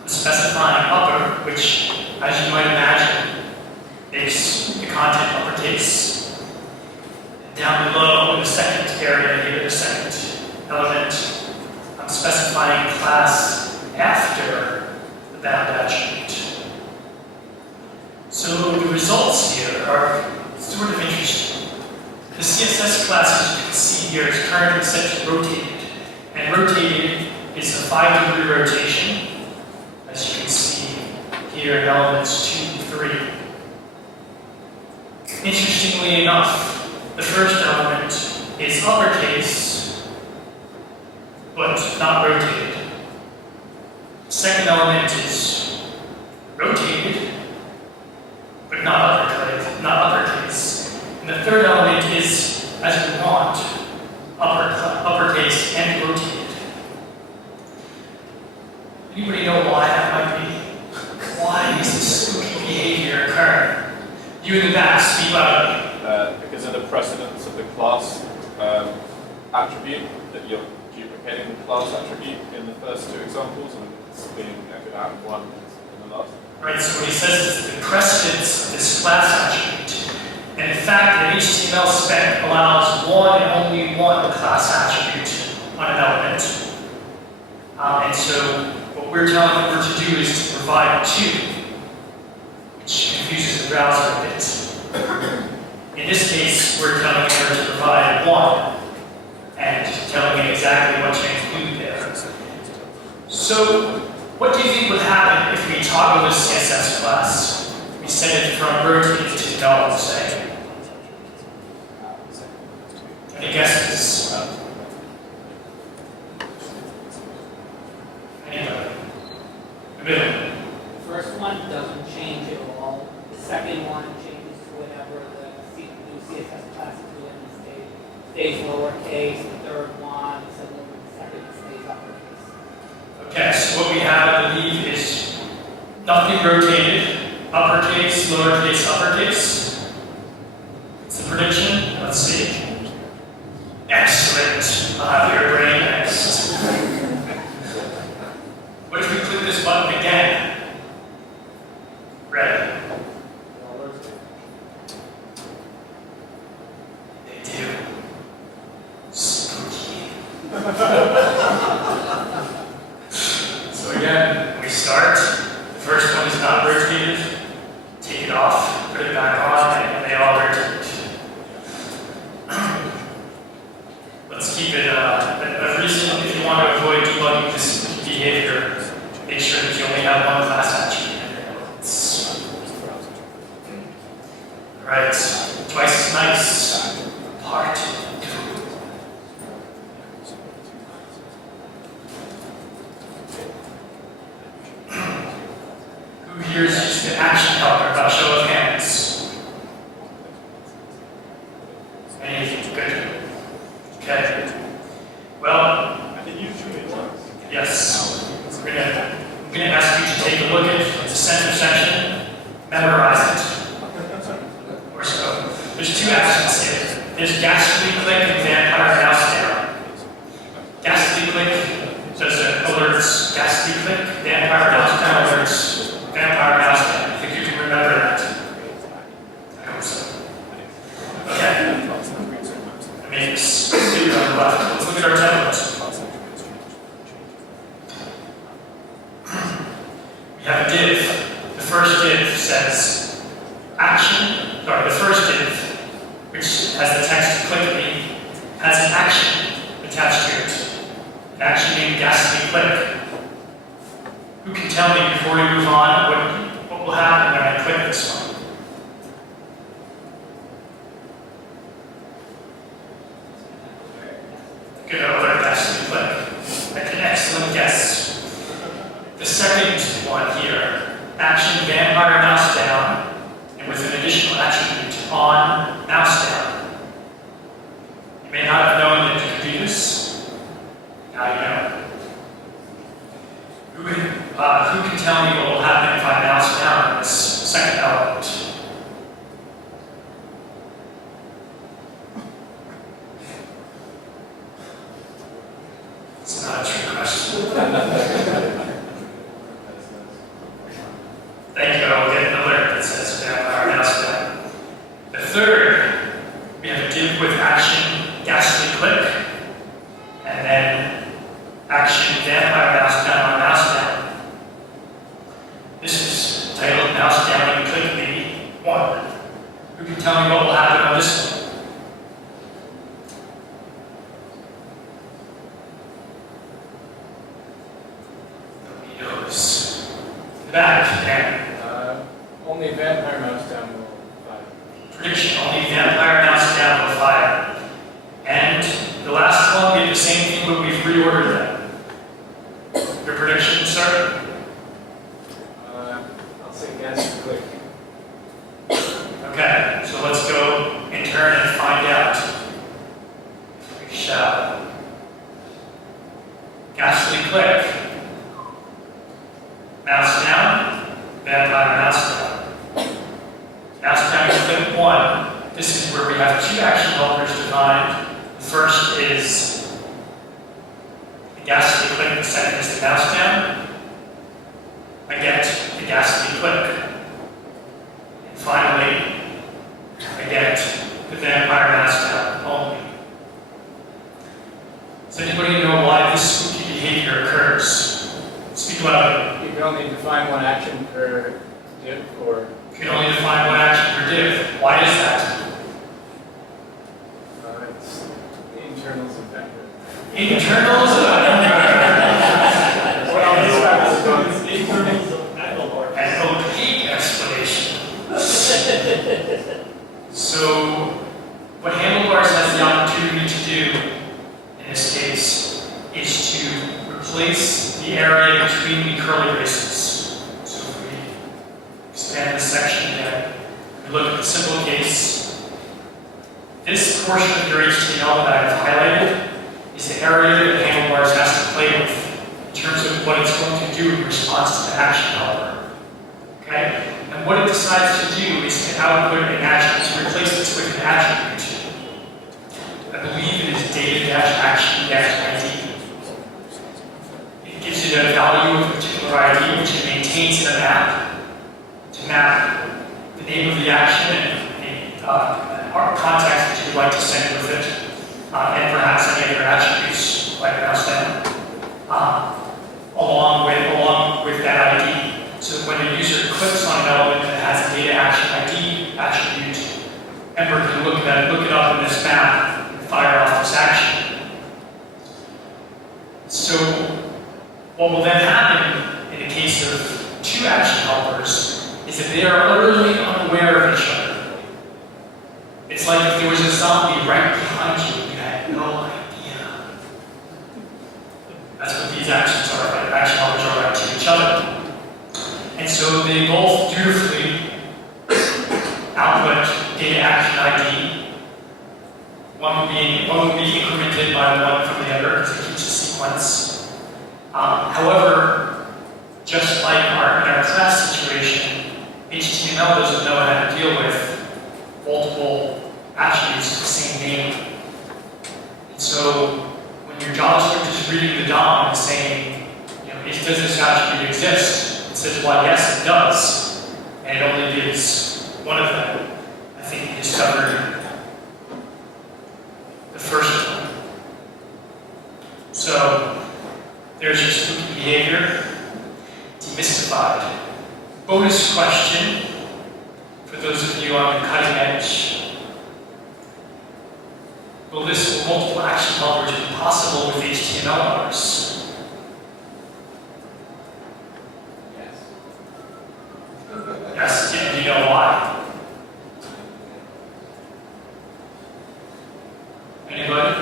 I'm specifying upper, which, as you might imagine, makes the content uppercase. And down below, in the second area here, the second element, I'm specifying class after the bound attribute. So the results here are sort of interesting. The CSS class, as you can see here, is currently set to rotated. And rotated is a 5-degree rotation, as you can see here in elements 2 and 3. Interestingly enough, the first element is uppercase, but not rotated. The second element is rotated, but not uppercase. And the third element is, as we want, uppercase and rotated. Anybody know why that might be? Why is this spooky behavior occurring? You in the back, speak loud. Because of the precedence of the class attribute, that you're duplicating the class attribute in the first two examples and it's being echoed out of one in the last. Right, so what he says is the precedence of this class attribute. And in fact, the HTML spec allows one and only one class attribute on an element. And so what we're telling Ember to do is to provide two, which confuses the browser a bit. In this case, we're telling Ember to provide one and telling it exactly what to include there. So what do you think would happen if we toggle the CSS class? We set it from rotated to null, say. Any guesses? Anybody? The middle. The first one doesn't change at all. The second one changes to whatever the new CSS class is doing. Stays lowercase. The third one, similar to the second, stays uppercase. Okay, so what we have, I believe, is nothing rotated, uppercase, lowercase, uppercase. It's a prediction. Let's see. Excellent. I'll have your brain next. What if we click this button again? Red. They do. Spooky. So again, we start. The first one is not rotated. Take it off, put it back on, and they all rotate. Let's keep it a reason if you want to avoid debugging this behavior. Make sure that you only have one class attribute in your elements. Alright, twice as nice. Part 2. Who here is used the action helper by show of hands? Anything good? Okay. Well, I think you two made one. yes. I'm going to ask you to take a look at the center section, memorize it. Or so. There's two actions here. There's ghastly click and vampire mouse down. Ghastly click does alerts ghastly click, vampire mouse down alerts vampire mouse down. I think you can remember that. I hope so. Okay. I mean, it's on the left. Let's look at our template. We have a div. The first div says action, the first div, which has the text click me, has an action attached to it. An action named ghastly click. Who can tell me before we move on what will happen when I click this one? Good alert ghastly click. That's an excellent guess. The second one here, action vampire mouse down, and with an additional attribute on mouse down. You may not have known that you could do this. Now you know. Who can tell me what will happen if I mouse down on this second element? Thank you. I'll get an alert that says vampire mouse down. The third, we have a div with action ghastly click, and then action vampire mouse down on mouse down. This is titled mouse down and click me 1. Who can tell me what will happen on this one? Nobody knows. The back, Dan. Only vampire mouse down will fire. Prediction, only vampire mouse down will fire. And the last one did the same thing, but we've reordered them. Your prediction, sir? I'll say gas click. Okay, so let's go in turn and find out. We shall. Ghastly click. Mouse down, vampire mouse down. Mouse down is click 1. This is where we have 2 action helpers defined. The first is the ghastly click, the second is the mouse down. I get the ghastly click. And finally, I get the vampire mouse down only. Does anybody know why this spooky behavior occurs? Speak louder. You can only define one action per div, or You can only define one action per div. Why is that? it's the internals of vector. Internals of What I'll describe as Internals of handlebar. an opaque explanation. So, what handlebars has the opportunity to do in this case is to replace the area between the curly braces. So if we expand this section again, we look at the simple case. This portion of your HTML that I've highlighted is the area that handlebars has to play with in terms of what it's going to do in response to the action helper. Okay? And what it decides to do is to output an action, to replace this with an attribute. I believe it is data-action-ID. It gives it a value of a particular ID, which it maintains in a map to map the name of the action and the context that you would like to send with it, and perhaps any other attributes like mouse down, along with that ID. So when the user clicks on an element that has a data action ID attribute, Ember can look it up in this map and fire off this action. So what will then happen in the case of 2 action helpers is that they are utterly unaware of each other. It's like if there was a zombie right behind you and you had no idea. That's what these actions are, right? Action helpers are right to each other. And so they both dutifully output data action ID. One will be incremented by one from the other because it keeps a sequence. However, just like in our class situation, HTML doesn't know how to deal with multiple attributes of the same name. And so when your JavaScript is reading the DOM and saying, does this attribute exist? It says, well, yes, it does. And it only gives one of them. I think you discovered the first one. So there's your spooky behavior. Demystified. Bonus question for those of you on the cutting edge. Will this multiple action helpers be possible with HTML-ers? Yes, do you know why? Anybody?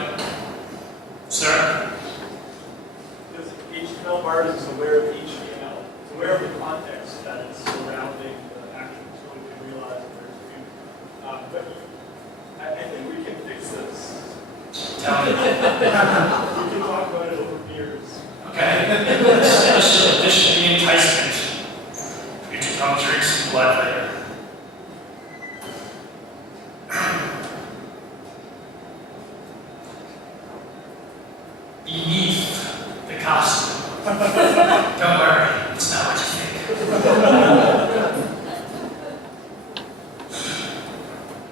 Sir? Because HTML bars is aware of HTML. It's aware of the context that is surrounding the action, so we can realize that there's two. But I think we can fix this. Tell me. We can talk about it over beers. Okay. This should be enticement. You to come drink some blood later. Beneath the costume Don't worry, it's not what you think.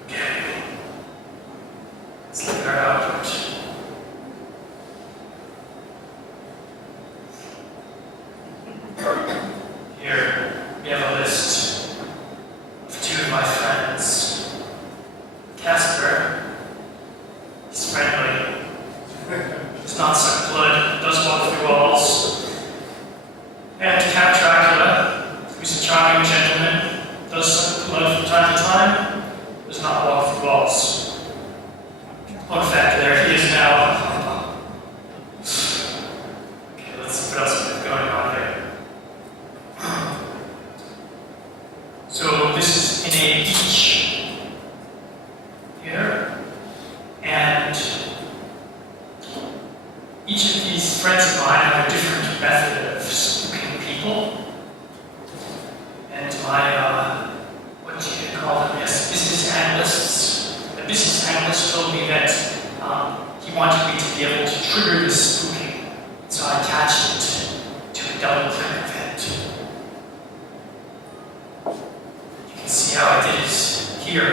Okay. Let's look at our output. Here, we have a list of two of my friends. Casper, he's friendly. Does not suck blood, does walk through walls. And Count Dracula, who's a charming gentleman, does suck blood from time to time, does not walk through walls. Fun fact there, he is now. Okay, let's see what else we have going on here. So this is in a beach here, and each of these friends of mine have a different method of spooking people. And my, what do you call them? Yes, business analysts. The business analyst told me that he wanted me to be able to trigger this spooking. So I attached it to a double click event. You can see how I did it here.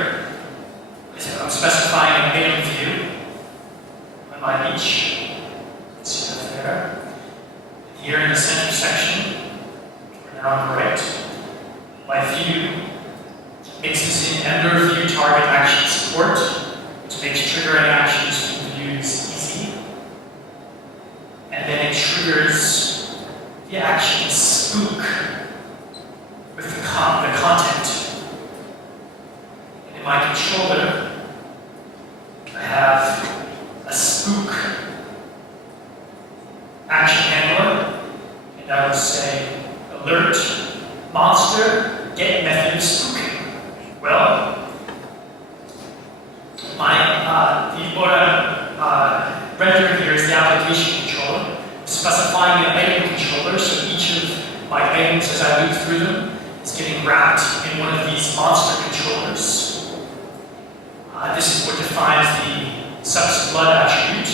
I'm specifying an item view on my beach. See that there. Here in the center section, we're now on the right. My view mixes in Ember view target action support, which makes triggering actions from views easy. And then it triggers the action spook with the content. And in my controller, I have a spook action handler, and I will say alert monster get method of spooking. Well, what I'm rendering here is the application controller, specifying the item controller, so each of my items as I loop through them is getting wrapped in one of these monster controllers. This is what defines the sucks blood attribute.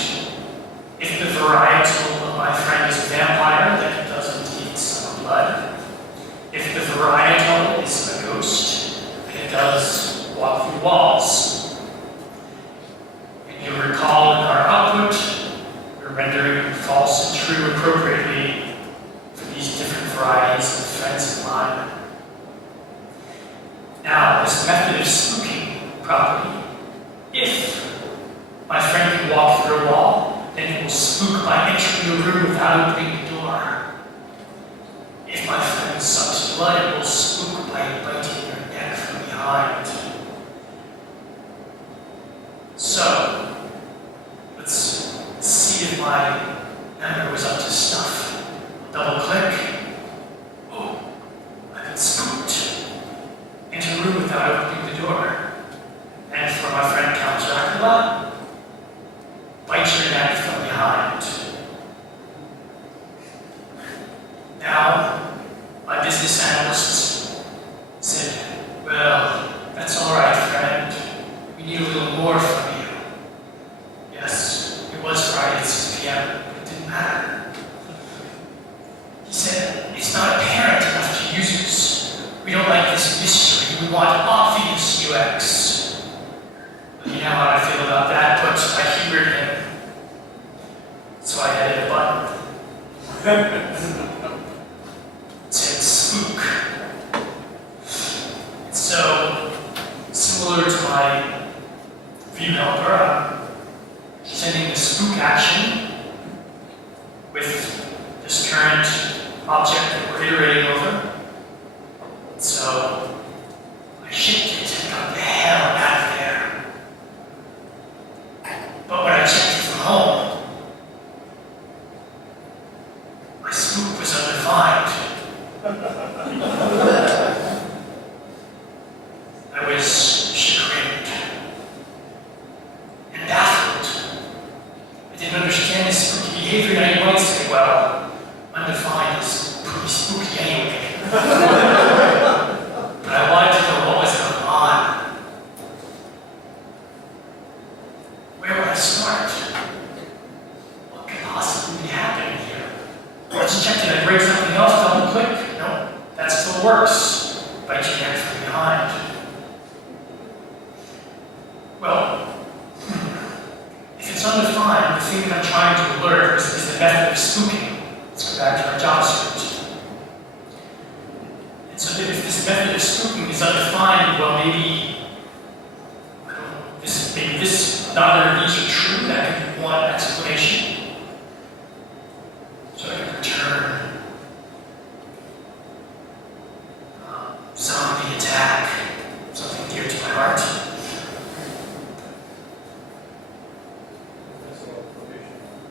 If the varietal of my friend is a vampire, then it does indeed suck blood. If the varietal is a ghost, then it does walk through walls. And you'll recall in our output, we're rendering false and true appropriately for these different varieties of friends of mine. Now, this method of spooking property, if my friend can walk through a wall, then it will spook by entering the room without opening the door. If my friend sucks blood, it will spook by biting your neck from behind. So, let's see if my Ember was up to stuff. Double click. Oh, I've been spooked. Enter the room without opening the door. And for my friend Count Dracula, bite your neck from behind. Now, my business analyst said, well, that's all right, friend. We need a little more from you. Yes, it was Friday at 6 p.m., but it didn't matter. He said, it's not apparent enough to users. We don't like this mystery. We want obvious UX. You know how I feel about that, but I humored him. So I added a button. It said spook. So, similar to my view helper, I'm sending the spook action with this current object that we're iterating over. So, I shipped it and got the hell out of there. But when I checked it from home, my spook was undefined. I was chagrined and baffled. I didn't understand this spooky behavior, and I might say, well, undefined is pretty spooky anyway. But I wanted to know what was going on. Where would I start? What could possibly be happening here? Let's check it alert is the method of spooking. Let's go back to our JavaScript. And so if this method of spooking is undefined, well, maybe, I don't know, maybe neither of these are true. That could be one explanation. So I can return zombie attack, something dear to my heart.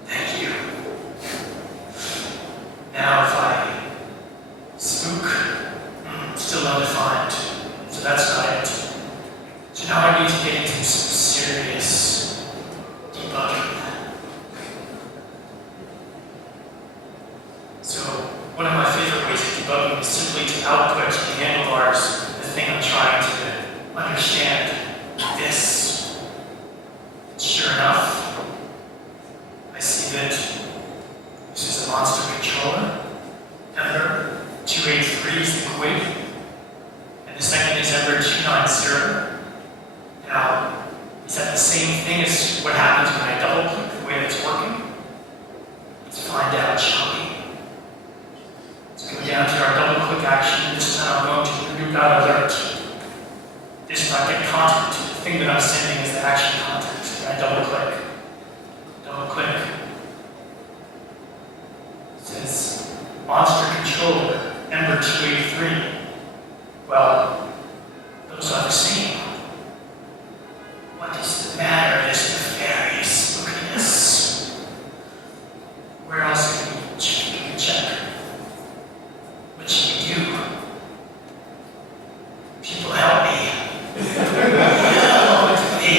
Thank you. Now if I spook, still undefined, so that's not it. So now I need to get into some serious debugging. So one of my favorite ways of debugging is simply to output the handlebars, the thing I'm trying to understand. This. Sure enough, I see that this is a monster controller. Ember-283 is the quid, and the second is Ember-290. Now, is that the same thing as what happens when I double click the way that's working? Let's find out, shall we? Let's go down to our double click action. This is how I'm going to remove that alert. This might get content. The thing that I'm sending is the action content. I double click. Double click. It says monster controller, Ember-283. Well, those are the same. What is the matter, this nefarious spookiness? Where else can we check? What should we do? People help me. Help me.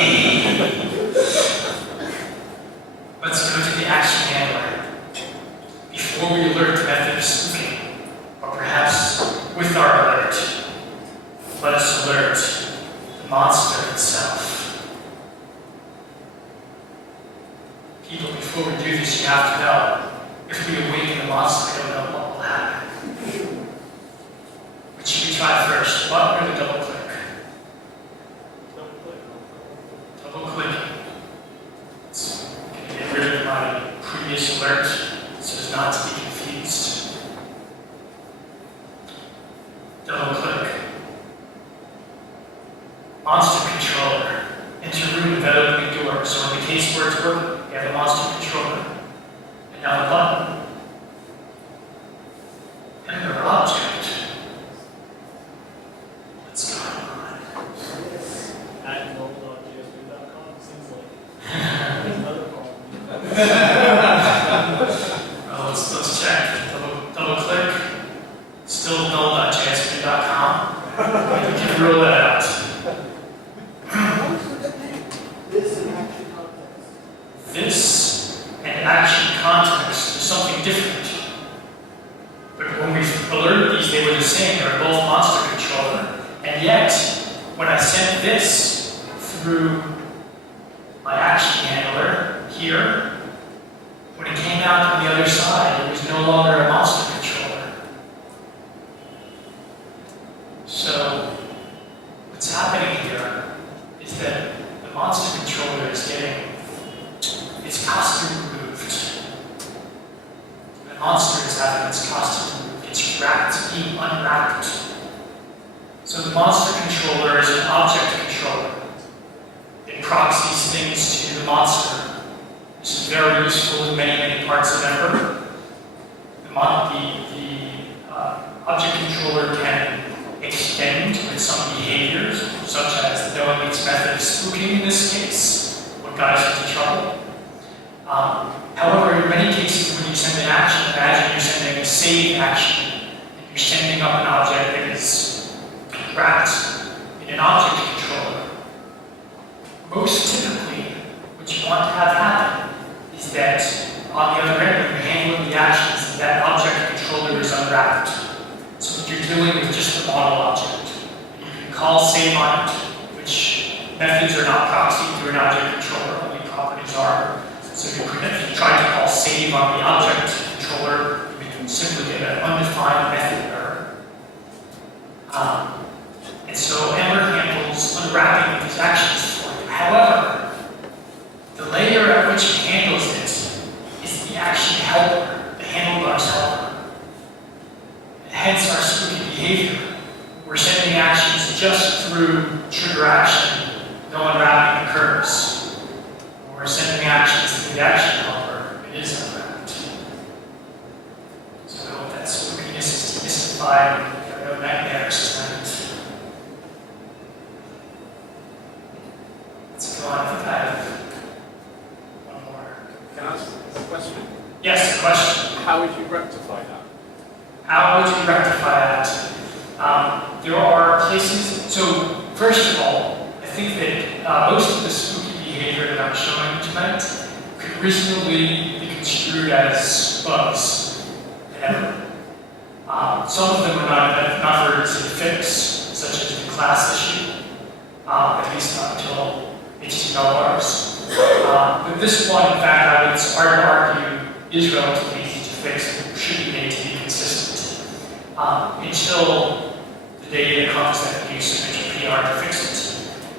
Let's go to the action handler. Before we alert the method of spooking, or perhaps with our alert, let us alert the monster itself. People, before we do this, you have to know, if we awaken the monster, we don't know what will happen. What should we try first, the button or the double click? Double click. Let's get rid of my previous alert so as not to be confused. Double click. Monster controller. Enter room without opening door. So in the case where it's working, we have a monster controller. And now the button. Ember object. What's going on? At nikolas.jsp.com seems like another problem. Well, let's check. Double click. Still null.jsp.com. We can rule that out. This and action context is something different. But when we alerted these, they were the same. They were both monster controller. And yet, when I sent this through my action handler here, when it came out on the other side, it was no longer a monster controller. So, what's happening here is that the monster controller is getting its costume removed. The monster is having its costume removed. It's wrapped, it's being unwrapped. So the monster controller is an object controller. It proxies things to the monster. This is very useful in many parts of Ember. The object controller can extend with some behaviors, such as knowing its method of spooking in this case, what got us into trouble. However, in many cases, when you send an action, imagine you're sending a save action, and you're sending up an object that is wrapped in an object controller. Most typically, what you want to have happen is that on the other end, when you're handling the actions, that object controller is unwrapped. So if you're dealing with just the model object, you can call save on it, which methods are not proxied through an object controller, only properties are. So if you try to call save on the object controller, you can simply get an undefined method error. And so Ember handles unwrapping these actions for you. However, the layer at which it handles it is the enhance our spooky behavior. We're sending actions just through trigger action, no unwrapping occurs. We're sending actions through the action helper, it is unwrapped. So I hope that spookiness is demystified and there are no nightmares tonight. Let's go on, I think I have one more. Can I ask a question? Yes, a question. How would you rectify that? How would you rectify that? There are places, so first of all, I think that most of the spooky behavior that I'm showing tonight could reasonably be construed as bugs in Ember. Some of them are not very easy to fix, such as the class issue, at least not until HTML bars. But this one, in fact, I would argue, is relatively easy to fix and should be made to be consistent until the day that comes that you submit your PR to fix it.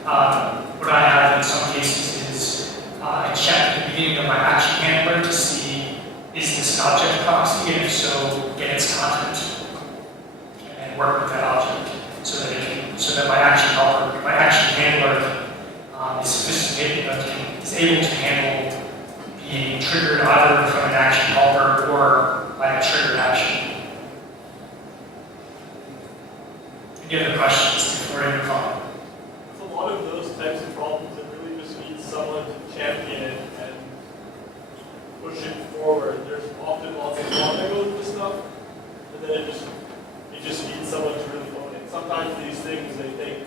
What I have in some cases is I check at the beginning of my action handler to see is this an object proxy, and if so, get its content and work with that object so that my action helper, my action handler is sophisticated enough is able to handle being triggered either from an action helper or by a triggered action. Any other questions before I move on? With a lot of those types of problems, it really just needs someone to champion it and push it forward. There's often lots of thought that goes into stuff, and then it just needs someone to really own it. Sometimes these things, they take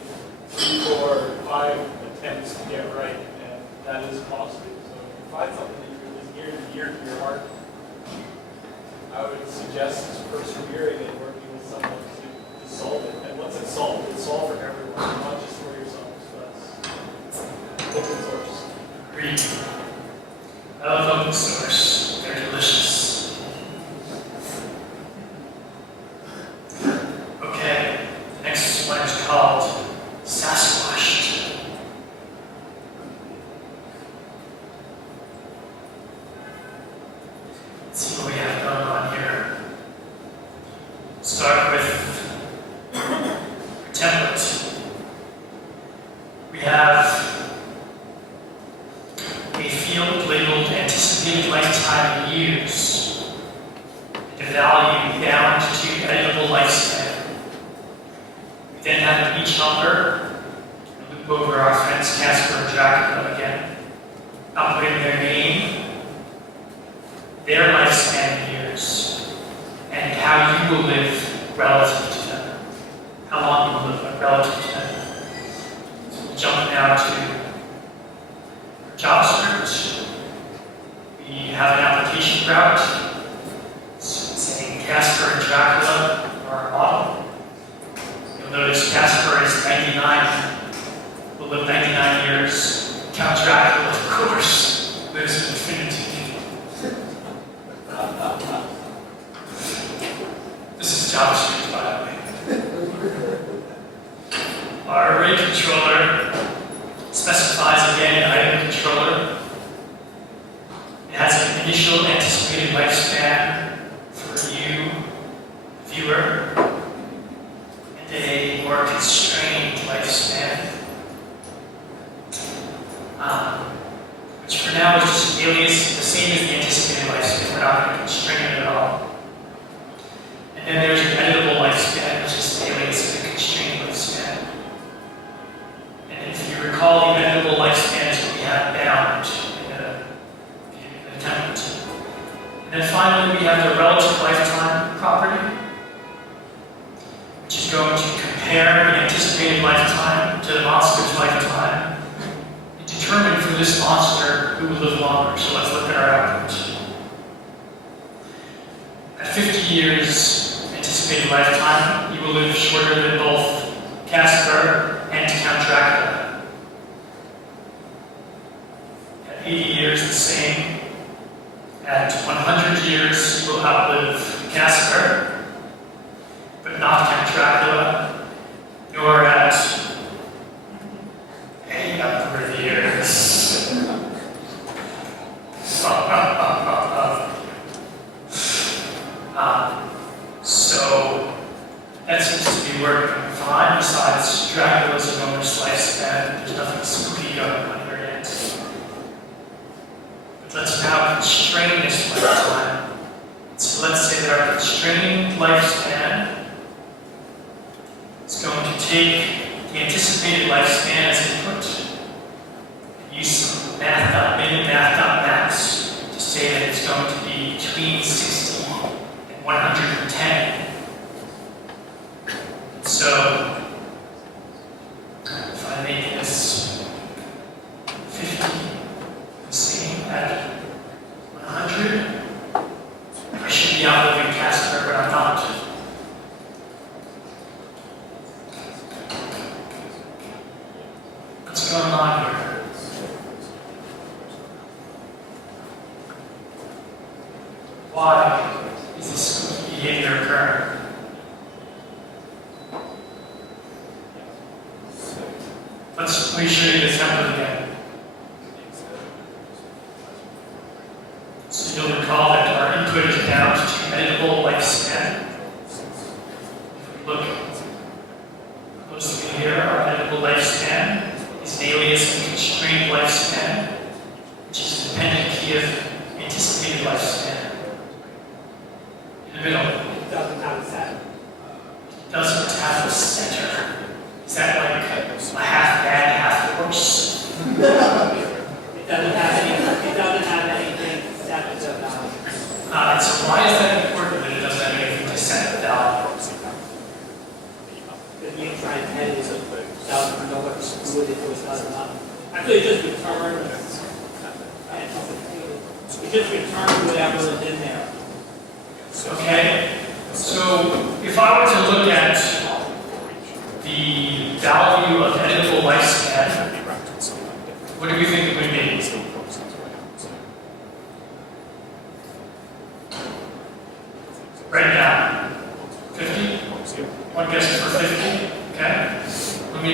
3, 4, 5 attempts to get right, and that is costly. So if you find something that is near and dear to your heart, I would suggest persevering and working with someone to solve it. And once it's solved for everyone, not just for yourself. So that's open source. Agreed. I love open source. They're delicious. Okay, the next one is called Sasquatched. Let's see what we have going on here. Start with template. We have a field labeled anticipated lifetime in years, and a value bound to editable lifespan. We then have an each number, and loop over our friends Casper and Dracula again, outputting their name, their lifespan in years, and how you will live relative to them. How long you will live relative to them. So we'll jump now to job search. We have an application route saying Casper and Dracula are our model. You'll notice Casper is 99, will live 99 years. Count Dracula, of course, lives in infinity. This is JavaScript, by the way. Our array controller specifies again an item controller. It has an initial anticipated lifespan for you, the viewer, and a more constrained lifespan, which for now is just an alias, the same as the anticipated lifespan. We're not going to constrain it at all. And then there's an editable lifespan, which is the alias of the constrained lifespan. And if you recall, the editable lifespan is what we have bound in a template. And then finally, we have the relative lifetime property, which is going to compare the anticipated lifetime to the monster's lifetime and determine for this monster who will live longer. So let's look at our output. At 50 years anticipated lifetime, you will live shorter than both Casper and Count Dracula. At 80 years, the same. At 100 years, you will outlive Casper, but not Count Dracula, nor at any number of years. So So let's say that our constrained lifespan is going to take the anticipated lifespan as input, use some math.min and math.max to say that it's going to be between 60 and 110. So if I make this 50 the same at 100, I should be outliving Casper, but I'm not. What's going on here? Why is this behavior occurring? Let me show you the template again. So you'll recall that our input is down to editable lifespan. If we look closely here, our editable lifespan is an alias of constrained lifespan, which is a dependent key of anticipated lifespan. In the middle. It doesn't have a set. It doesn't have a center. Is that like a half man, half horse? It doesn't have anything set to value. So why is that important that it doesn't have anything to set the value? Because the inside head is doesn't know what to do with it, so it doesn't know. Actually, it just returns. It just returns whatever is in there. Okay, so if I were to look at the value of editable lifespan, what do we think it would be? Right now, 50? One guess for 50, okay? Let me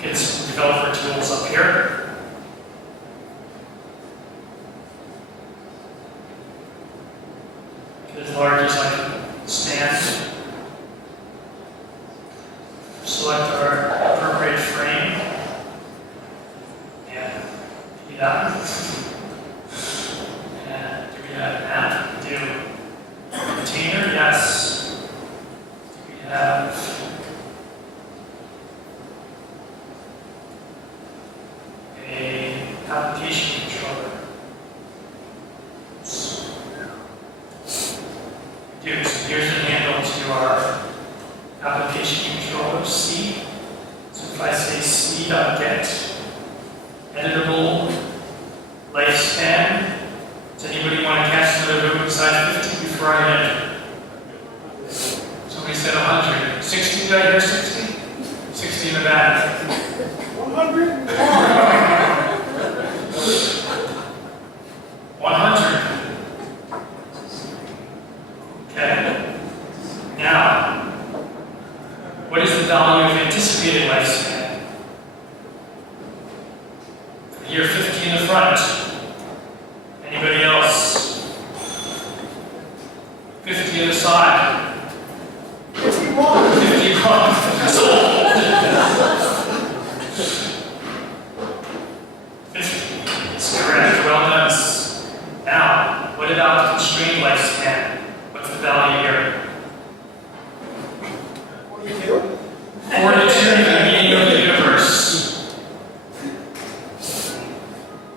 get some developer tools up here. Get as large as I can stand. Select our appropriate frame. And do that. And do we have map? We do. Container? Yes. Do we have a application controller? We do. So here's the handle to our application controller C. So if I say C.get editable lifespan, does anybody want to catch another room besides 50 before I enter? Somebody said 100. 60, did I hear 60? 60 in the back. 100? 100. Okay. Now, what is the value of anticipated lifespan? Here, 50 in the front. Anybody else? 50 on the side. 51. 51. Sold. 50 is correct. Well done. Now, what about the constrained lifespan? What's the value here? 42 to the beginning of the universe.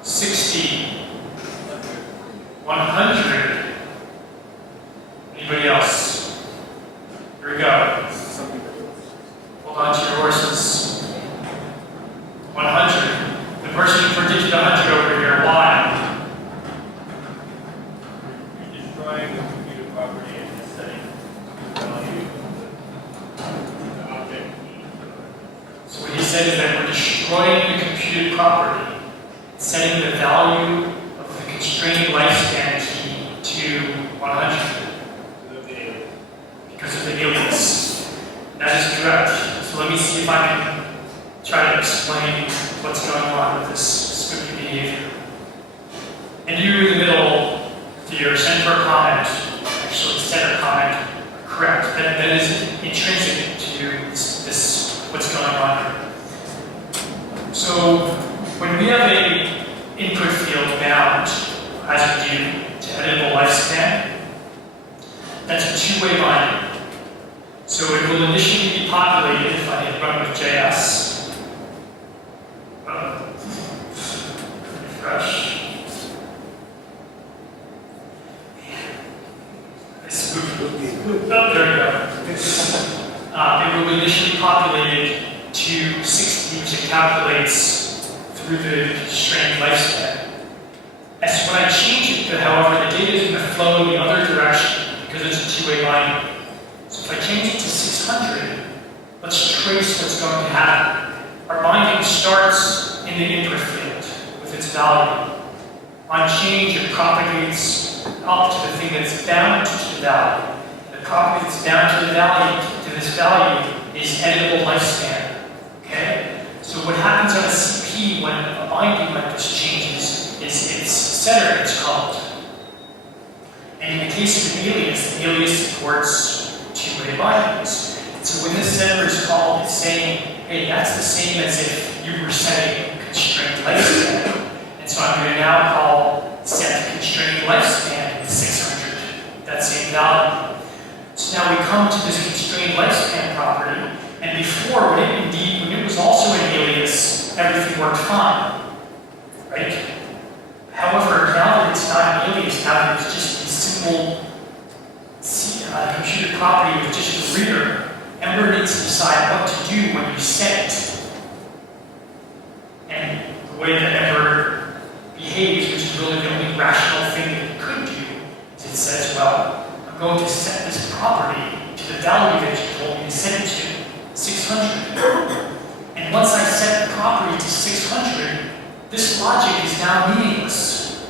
60. 100. Anybody else? Here we go. Hold on to your horses. 100. The person who predicted 100 over here. Why? You're destroying the computer property and setting the value of the object. So what he said is that we're destroying the computed property, setting the value of the constrained lifespan key to 100 because of the alias. That is correct. So let me see if I can try to explain what's going on with this spooky behavior. And you in the middle, to your center comment, actually center comment, are correct. That is intrinsic to this what's going on here. So when we have an input field bound, as we do, to editable lifespan, two-way binding. So it will initially be populated if I hit run with JS. Refresh. Oh, there we go. It will initially populated to 60, which it calculates through the constrained lifespan. As when I change it, however, the data is going to flow in the other direction because it's a two-way binding. So if I change it to 600, let's trace what's going to happen. Our binding starts in the input field with its value. On change, it propagates up to the thing that's bound to the value. The propagates down to the value, to this value, is editable lifespan. Okay? So what happens on a CP when a binding like this changes is its setter is called. And in the case of an alias, the alias supports two-way bindings. So when this setter is called, it's saying, hey, that's the same as if you were setting constrained lifespan. And so I'm going to now call set constrained lifespan with 600, that same value. So now we come to this constrained lifespan property, and before, when it was also an alias, everything worked fine, right? However, now that it's not an alias, now that it's just a simple computer property with just a reader, Ember needs to decide what to do when you set it. And the way that Ember behaves, which is really the only rational thing that it could do, is it says, well, I'm going to set this property to the value that you told me to set it to, 600. And once I set the property to 600, this logic is now meaningless.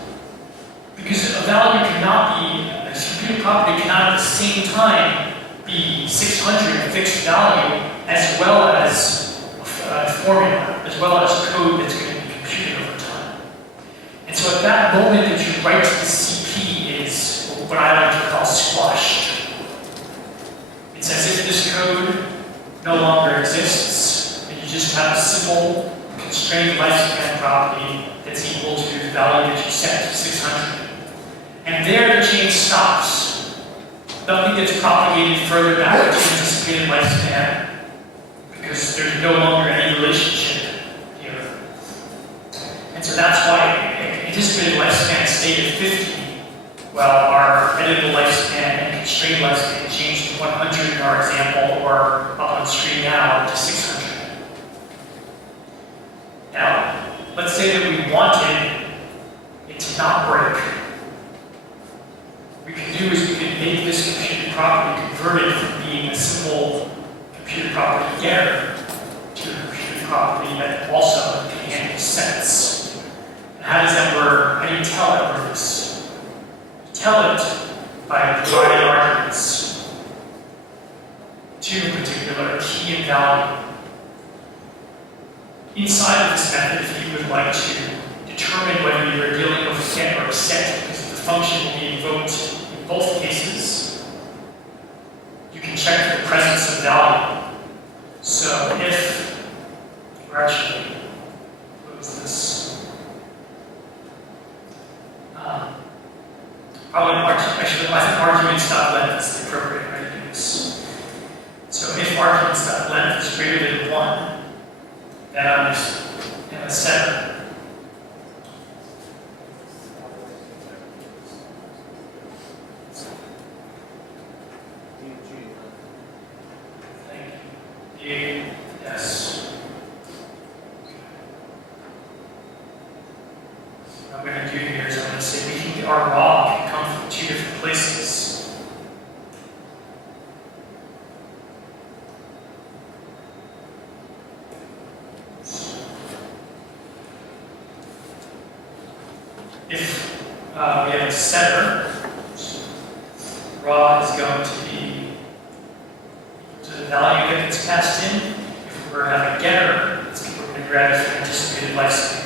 Because a value cannot be, a computer property cannot at the same time be 600 fixed value as well as a formula, as well as code that's going to be computed over time. And so at that moment that you write to the CP is what I like to call squashed. It's as if this code no longer exists, and you just have a simple constrained lifespan property that's equal to the value that you set to 600. And there the change stops. Nothing gets propagated further back to anticipated lifespan because there's no longer any relationship here. And so that's why anticipated lifespan stayed at 50, while our editable lifespan and constrained lifespan changed to 100 in our example, or up on screen now to 600. Now, let's say that we wanted it to not break. What we can do is we can make this computer property converted from being a simple computer property getter to a computer property that also can handle sets. And how do you tell Ember this? You tell it by providing arguments, two in particular, key and value. Inside of this method, if you would like to determine whether you're dealing with a get or a set, because the function will be invoked in both cases, you can check for the presence of value. So if, or actually, close this. Actually, I think arguments.length is the appropriate way to do this. So if arguments.length is greater than 1, then I'm just in a setter. Yes. What I'm going to do here is I'm going to say our raw can come from two different places. If we have a setter, raw is going to be equal to the value that gets passed in. If we're having a getter, we're going to grab it from anticipated lifespan.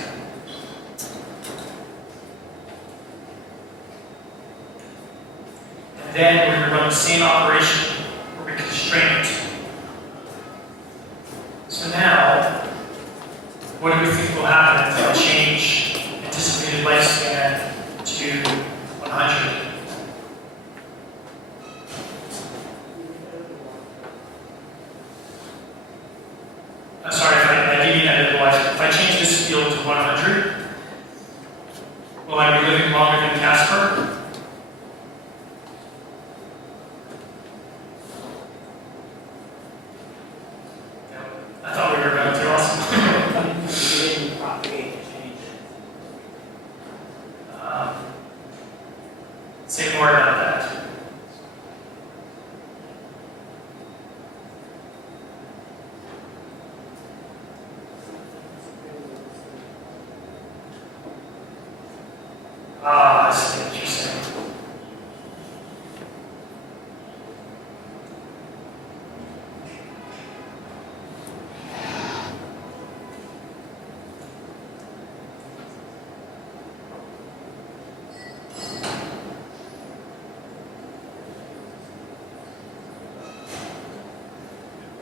And then we're going to run the same operation where we constrain it. So now, what do we think will happen if we change anticipated lifespan to 100? say more about that. Ah, I see what you're saying.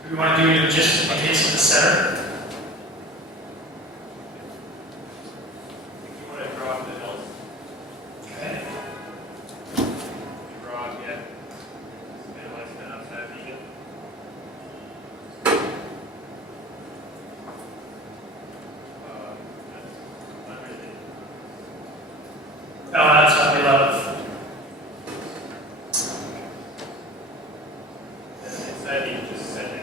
We want to do it just in the case of the setter. You want to drop the else? Okay. Draw again. Minimize that outside vegan. That's unrelated. Oh, that's what we love. Inside you just set it.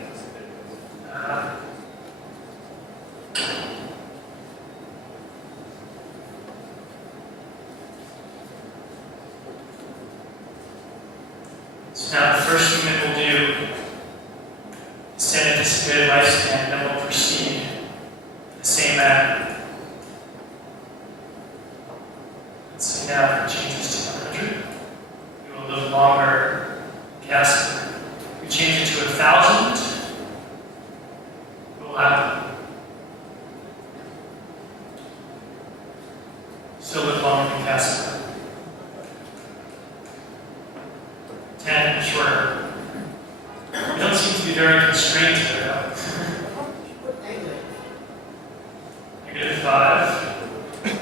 So now the first thing that we'll do is set anticipated lifespan, and then we'll proceed in the same manner. Let's say now if it changes to 100, we will live longer. Yes, if we change it to 1,000, what will happen? Still live longer than Casper. 10 shorter. We don't seem to be very constrained here, though. -5.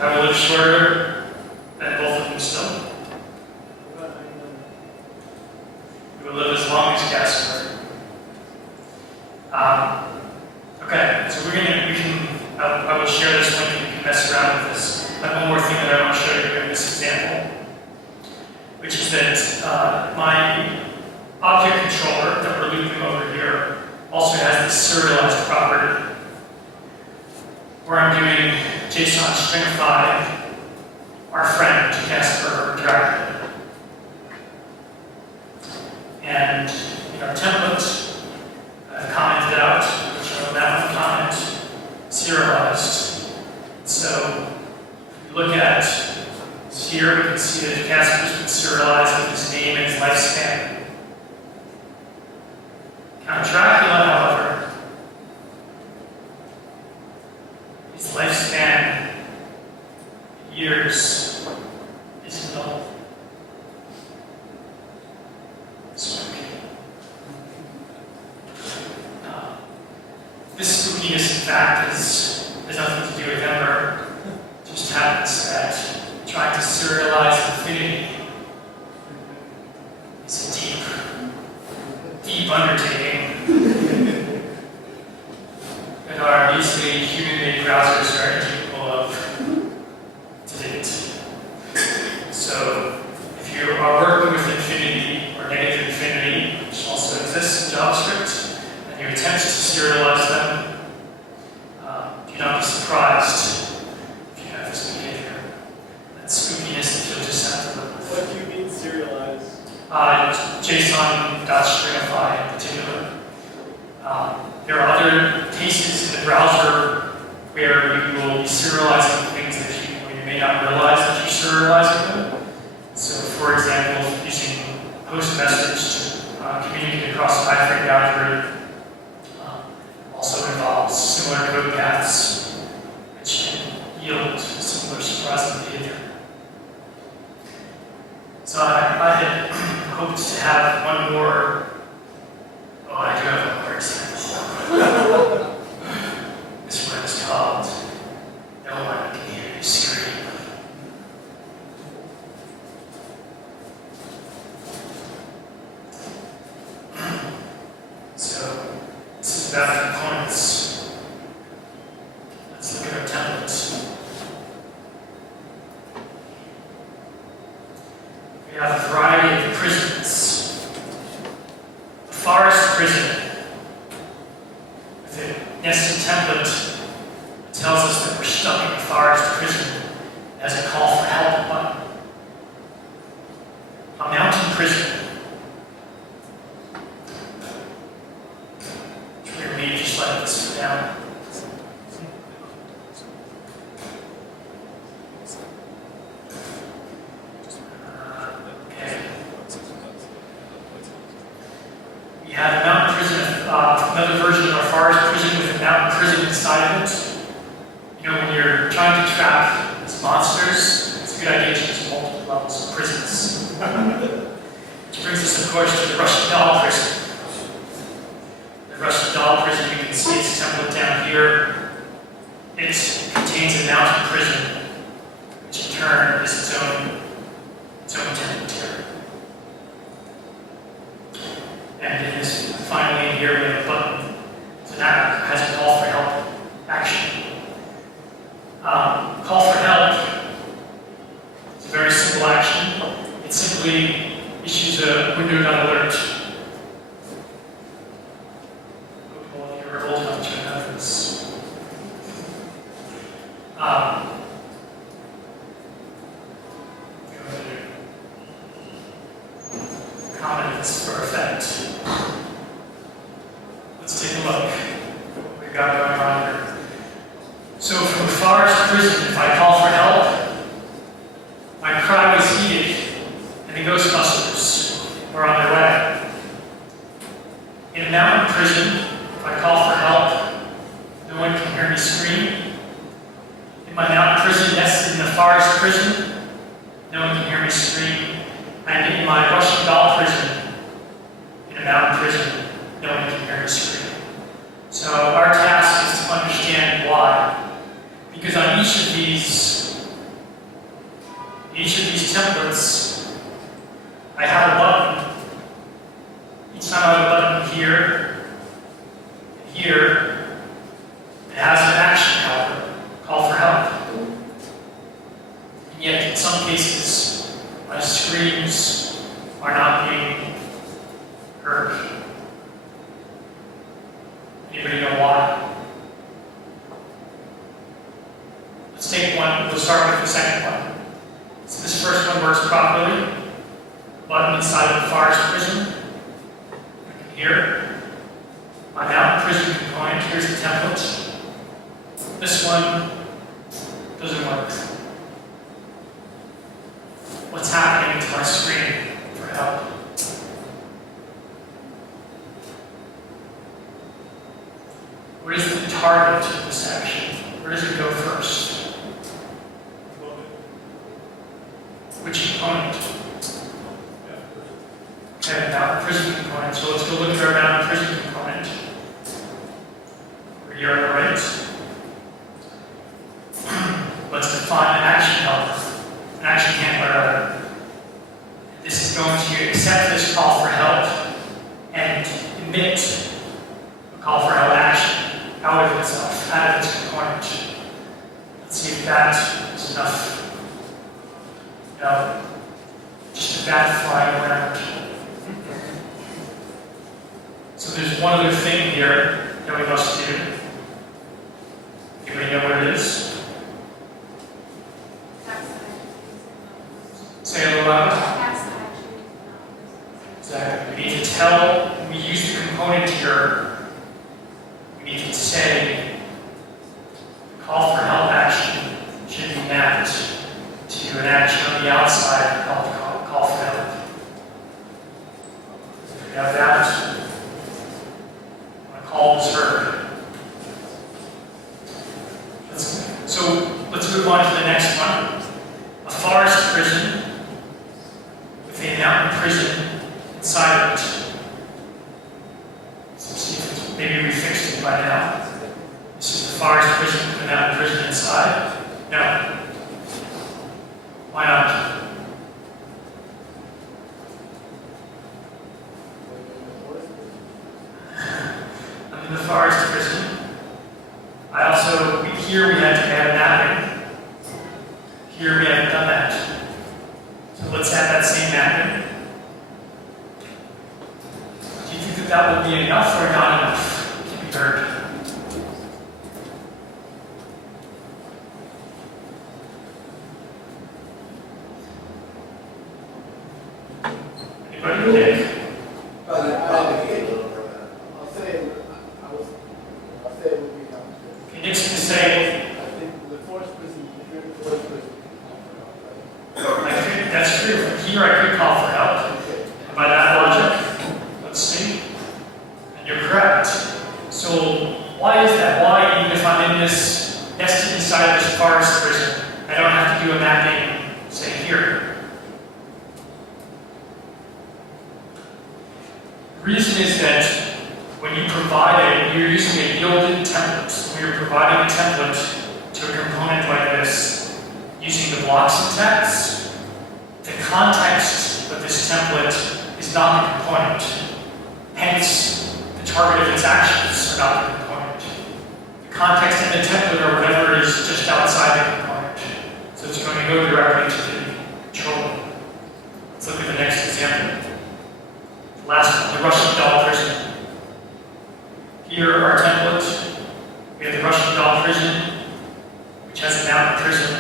I will live shorter than both of them still. We will live as long as Casper. Okay, so I will share this link and you can mess around with this. I have one more thing that I want to show you in this example, which is that my object controller that we're looping over here also has this serialized property, where I'm doing JSON stringify our friend Casper directly. And in our template, I've commented out, which I will now comment, serialized. So if you look at here, we can see that Casper's been serialized with his name and his lifespan. Count Dracula, however, his lifespan years is null. Spooky. This spookiness, in fact, has nothing to do with Ember. It just happens that trying to serialize infinity is a deep undertaking that our measly human-made browsers are incapable of to date. So if you are working with infinity or negative infinity, which also exists in JavaScript, and you attempt to serialize them, do not be surprised if you have this behavior. That spookiness that you'll just have to live with. What do you mean serialized? JSON.stringify in particular. There are other cases in the browser where you will be serializing things that you may not realize that you're serializing them. So, for example, using post message to communicate across a high-frame boundary also involves similar code paths, which can yield similar surprising behavior. So I had hoped to have one more. Oh, I do have one more example. This one is called "No One Can Hear You Scream." So this is about components. Let's look at our templates. We have a variety of prisons. prison. Here, maybe just let this down. Okay. We have a mountain prison, another version of our forest prison with a mountain prison inside of it. You know, when you're trying to trap these monsters, it's a good idea to use multiple levels of prisons. Which brings us, of course, to the Russian doll prison. The Russian doll prison, you can see its template down here. It contains a mountain prison, which in turn is its own template here. And in this, finally, in here we have a button. So that has a call for help action. Call for help. It's a very simple action. It simply issues a window.alert. Well, you're old enough to know this. Go to comments for effect. Let's take a look at what we've got going on here. So from a forest prison, if I call for help, my cry was heeded, and the Ghostbusters were on their way. In a mountain prison, if I call for help, no one can hear me scream. In my mountain prison nested in the forest prison, no one can hear me scream. And in my Russian doll prison, in a mountain prison, no one can hear me scream. So our task is to understand why. Because on each of these templates, I have a button. Each time I have a button here, and here, it has an action helper, call for help. And yet, in some cases, my screams are not being heard. Anybody know why? Let's take one, we'll start with the second one. So this first one works properly. Button inside of the forest prison. I can hear my mountain prison component. Here's the template. This one doesn't work. What's happening to my screen for help? What is the target of this action? Where does it go first? Which component? Okay, mountain prison component. So let's go look at our mountain prison component. We're here on the right. Let's define an action helper, an action handler rather. This is going to accept this call for help and emit a call for help action out of itself, out of its component. Let's see if that is enough. Just a bat flying around. So there's one other thing here that we must do. Anybody know what it is? Say it a little louder. Exactly. We need to tell, when we use the component here, we need to say the call for help action should be mapped to an action on the outside called call for help. If we have that, when a call is heard. Let's move on to the next one. A forest prison with a mountain prison inside of it. Let's see if it's, maybe we fixed it by now. This is the forest prison with a mountain prison inside. No. Why not? I'm in the forest prison. Here we had to add a mapping. Here we haven't done that. So let's add that same mapping. Do you think that would be enough or not enough to be heard? Anybody pick? I'll say it would be Can Nixon just say, I think the force prison, if you're in the force prison. that's true. Here I could call for help. By that logic, let's see. And you're correct. So why is that? Why, even if I'm in this nested inside of this forest prison, I don't have to do a mapping, say, here? The reason is that when you provide you're using a built-in template. When you're providing a template to a component like this, using the block syntax, the context of this template is not the component. Hence, the target of its actions are not the component. The context and the template or whatever is just outside the component. So it's going to go directly to the controller. Let's look at the next example. The last one, the Russian doll prison. Here, our template, we have the Russian doll prison, which has a mountain prison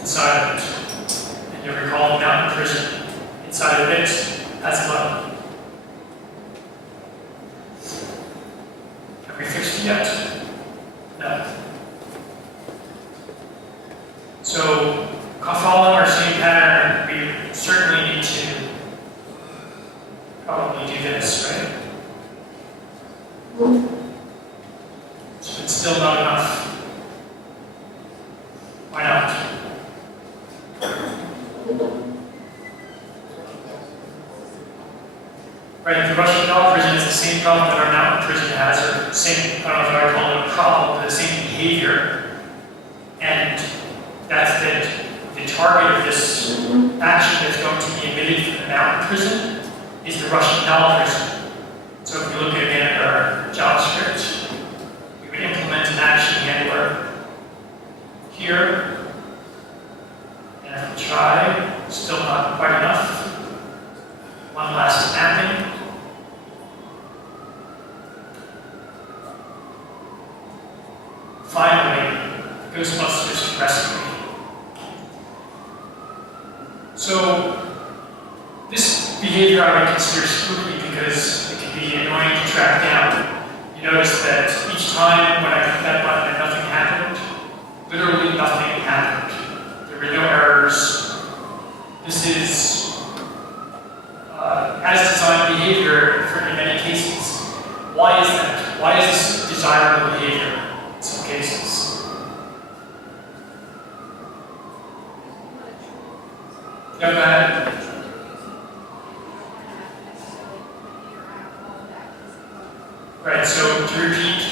inside of it. And you'll recall the mountain prison inside of it has a button. Have we fixed it yet? No. So, following our same pattern, we certainly need to probably do this, right? So it's still not enough. Why not? Right, the Russian doll prison is the same problem that our mountain prison has, or same, I don't know if I would call it a problem, but the same behavior. And that's that the target of this action that's going to be emitted from the mountain prison is the Russian doll prison. So if we look again at our JavaScript, we would implement an action handler here. And if we try, still not quite enough. One last mapping. Finally, Ghostbusters rescue. So this behavior I would consider spooky because it can be annoying to track down. You notice that each time when I click that button and nothing happened, literally nothing happened. There were no errors. This is as designed behavior in many cases. Why is that? Why is this desirable behavior in some cases? Yeah, go ahead. Right, so to repeat,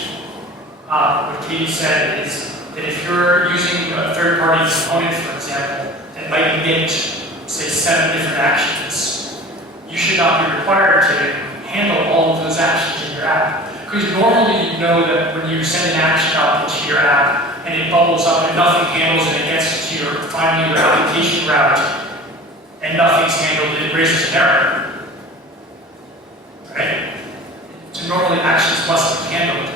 what Katie said is that if you're using a third-party component, for example, that might emit, say, 7 different actions, you should not be required to handle all of those actions in your app. Because normally you know that when you send an action output to your app and it bubbles up and nothing handles and it gets to finally your application route and nothing's handled, it raises an error. Right? So normally actions must be handled.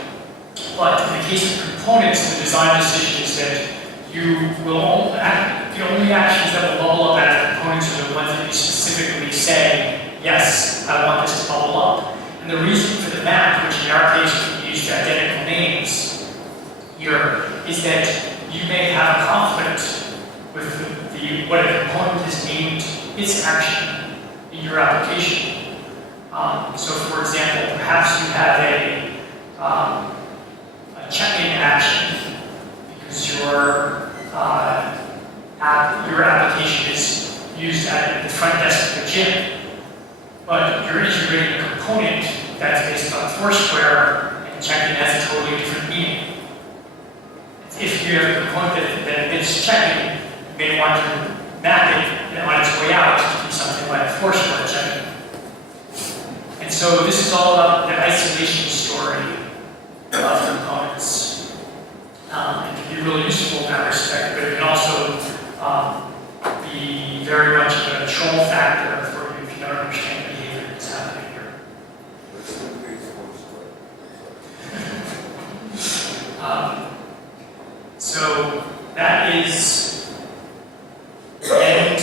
But in the case of components, the design decision is that the only actions that will bubble up out of components are the ones that you specifically say, yes, I want this to bubble up. And the reason for the map, which in our case we used identical names here, is that you may have a conflict with what a component has named its action in your application. So for example, perhaps you have a check-in action because your application is used at the front desk of the gym, but you're integrating a component that's based on Foursquare, and check-in has a totally different meaning. If you have a component that emits check-in, you may want to map it on its way out to be something like Foursquare check-in. And so this is all about the isolation story of components. It can be really useful in that respect, but it can also be very much a control factor for you if you don't understand the behavior that's happening here. So that is the end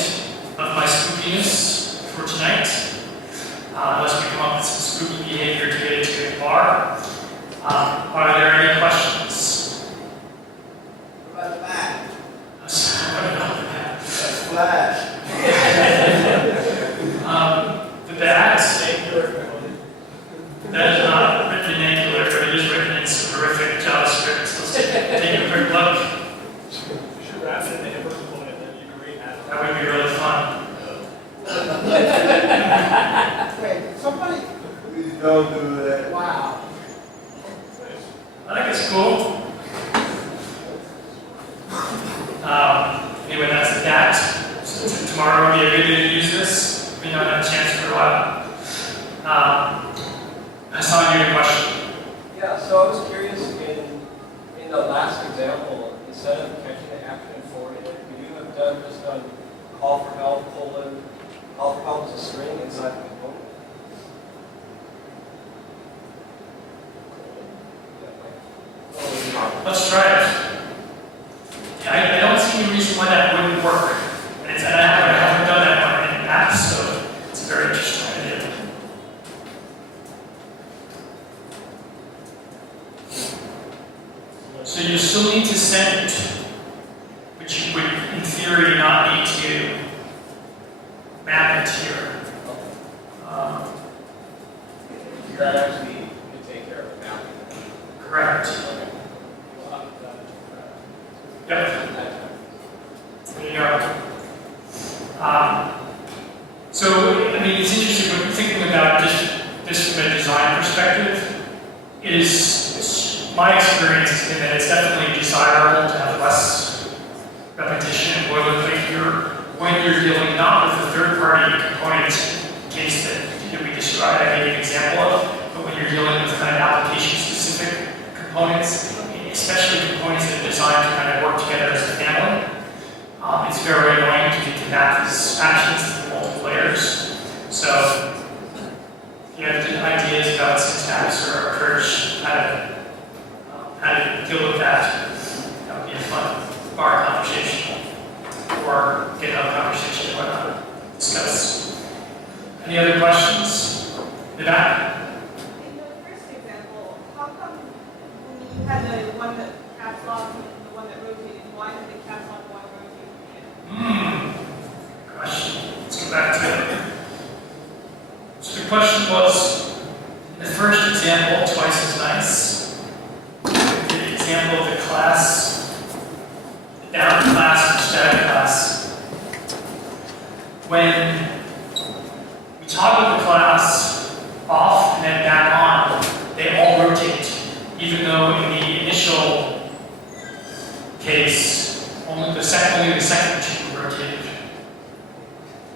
of my spookiness for tonight. Wait, somebody, please don't do that. Wow. I think it's cool. Anyway, that's that. So tomorrow would be a good day to use this. We don't have a chance for a while. I saw you a question. Yeah, so I was curious, in the last example, instead of catching the action and forwarding it, could you have done call for help, call for help as a string inside the component? Let's try it. I don't see any reason why that wouldn't work. And I haven't done that one in the past, so it's a very interesting idea. So you still need to send it, but you would, in theory, not need to map it here. That actually would take care of it now. Correct. Okay. Yep. There you go. So, I mean, it's interesting when thinking about this from a design perspective. My experience has been that it's definitely desirable to have less repetition and boilerplate here when you're dealing not with the third-party component case that we described, I gave you an example of, but when you're dealing with kind of application-specific components, especially components that are designed to kind of work together as a family. It's very annoying to need to map these actions to multiple layers. So, if you have ideas about syntax or approach, how to deal with that would be a fun bar conversation or GitHub conversation, whatnot. Discuss. Any other questions? Vivek? In the first example, how come when you had the one that caps lock and the one that rotated, why did the caps lock one rotate? Good question. Let's go back to it. So the question was, in the first example, twice as nice. The example of the class, the down class and static class. When we toggle the class off and then back on, they all rotate, even though in the initial case, only the second two rotated.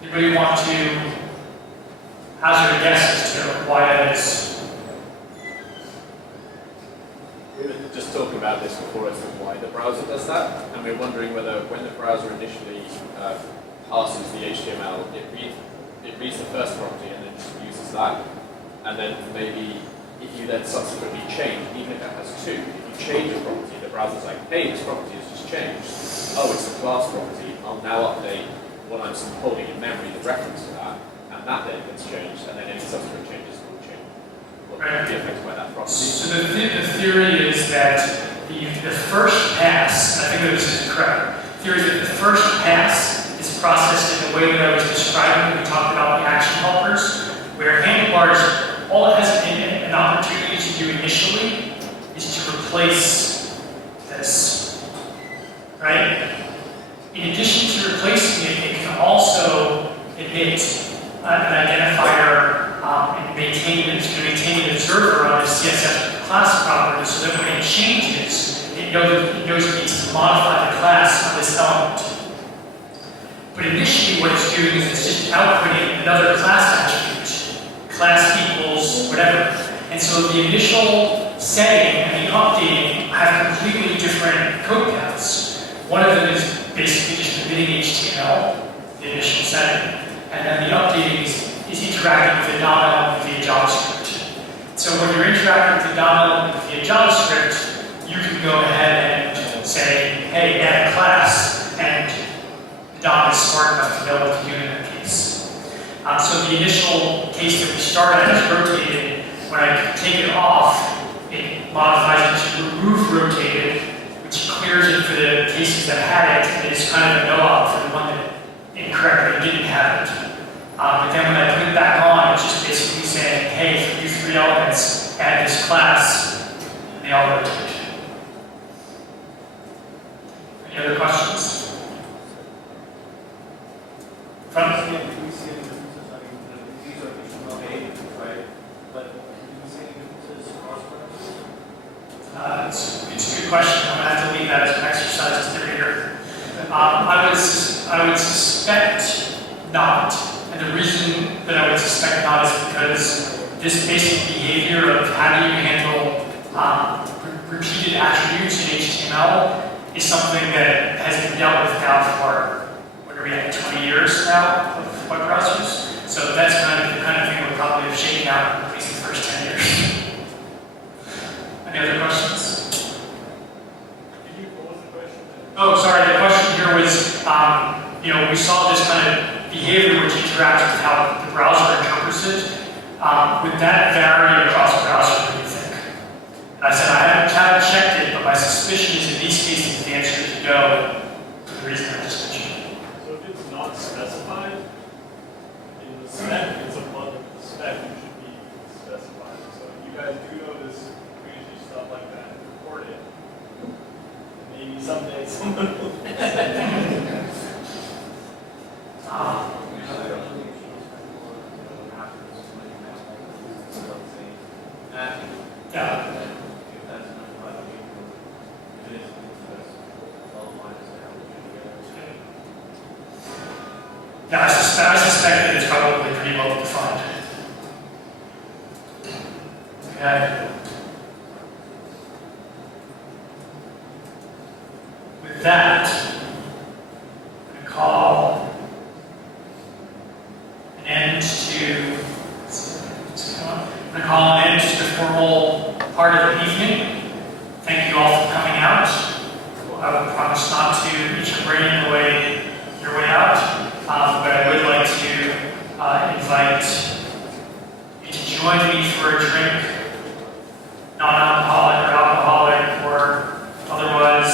Anybody want to hazard a guess as to why that is? We were just talking about this before as to why the browser does that, and we're wondering whether when the browser initially passes the HTML, it reads the first property and then just uses that, and then maybe if you then subsequently change, even if it has two, if you change a property, the browser's like, hey, this property has just changed. Oh, it's a class property. I'll now update what I'm holding in memory, the reference to that, and that then gets changed, and then any subsequent changes will change. Will be affected by that property. So the theory is that the first pass, and I think that this is correct, the theory is that the first pass is processed in the way that I was describing when we talked about the action helpers, where handlebars, all it has an opportunity to do initially is to replace this, right? In addition to replacing it, it can also emit an identifier and maintain an observer on the CSS class property so that when it changes, it knows it needs to modify the class on this element. But initially what it's doing is it's just outputting another class attribute, class equals whatever. And so the initial setting and the updating have completely different code paths. One of them is basically just emitting HTML, the initial setting, and then the updating is interacting with the DOM element via JavaScript. So when you're interacting with the DOM element via JavaScript, you can go ahead and say, hey, add a class, and the DOM is smart enough to know what to do in that case. So the initial case that we start at is rotated. When I take it off, it modifies it to remove rotated, which clears it for the cases that had it, and it's kind of a no-op for the one that incorrectly didn't have it. But then when I put it back on, it's just basically saying, hey, for these three elements, add this class, and they all rotate. Any other questions? From? Do we see any differences? question. I'm gonna have to leave that as an exercise to later. I would suspect not, and the reason that I would suspect not is because this basic behavior of how do you handle repeated attributes in HTML is something that has been dealt with now for, what are we at, 20 years now of web browsers. So that's the kind of thing we're probably have shaken out at least the first 10 years. Any other questions? What was the question? Oh, sorry, the question here was, we saw this kind of behavior which interacts with how the browser interprets it. Would that vary across browsers, what do you think? And I said I haven't checked it, but my suspicion is in these cases the answer is no, for the reason I just mentioned. So if it's not specified in the spec, it's above the spec, you should be specified. So if you guys do notice crazy stuff like that, report it. And maybe someday someone will. Yeah. Yeah, I suspect that it's probably pretty well defined. Okay. With that, I'm going to call an end to the formal part of the evening. Thank you all for coming out. I will promise not to eat your brain your way out. But I would like to invite you to join me for a drink, non-alcoholic or alcoholic or otherwise,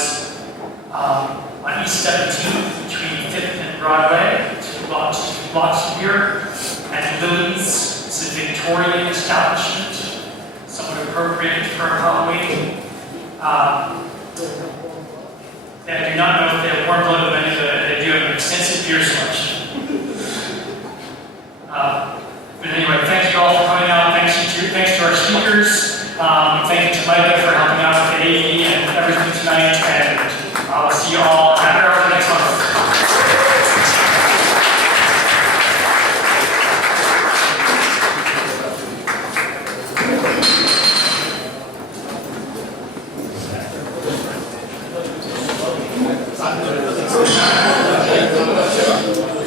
on East 17th between 5th and Broadway. It's lots here at Lily's. It's a Victorian establishment, somewhat appropriate for Halloween. I do not know if they have warm blood of any, but they do have an extensive beer selection. But anyway, thank you all for coming out. Thanks to our speakers. Thank you to Micah for helping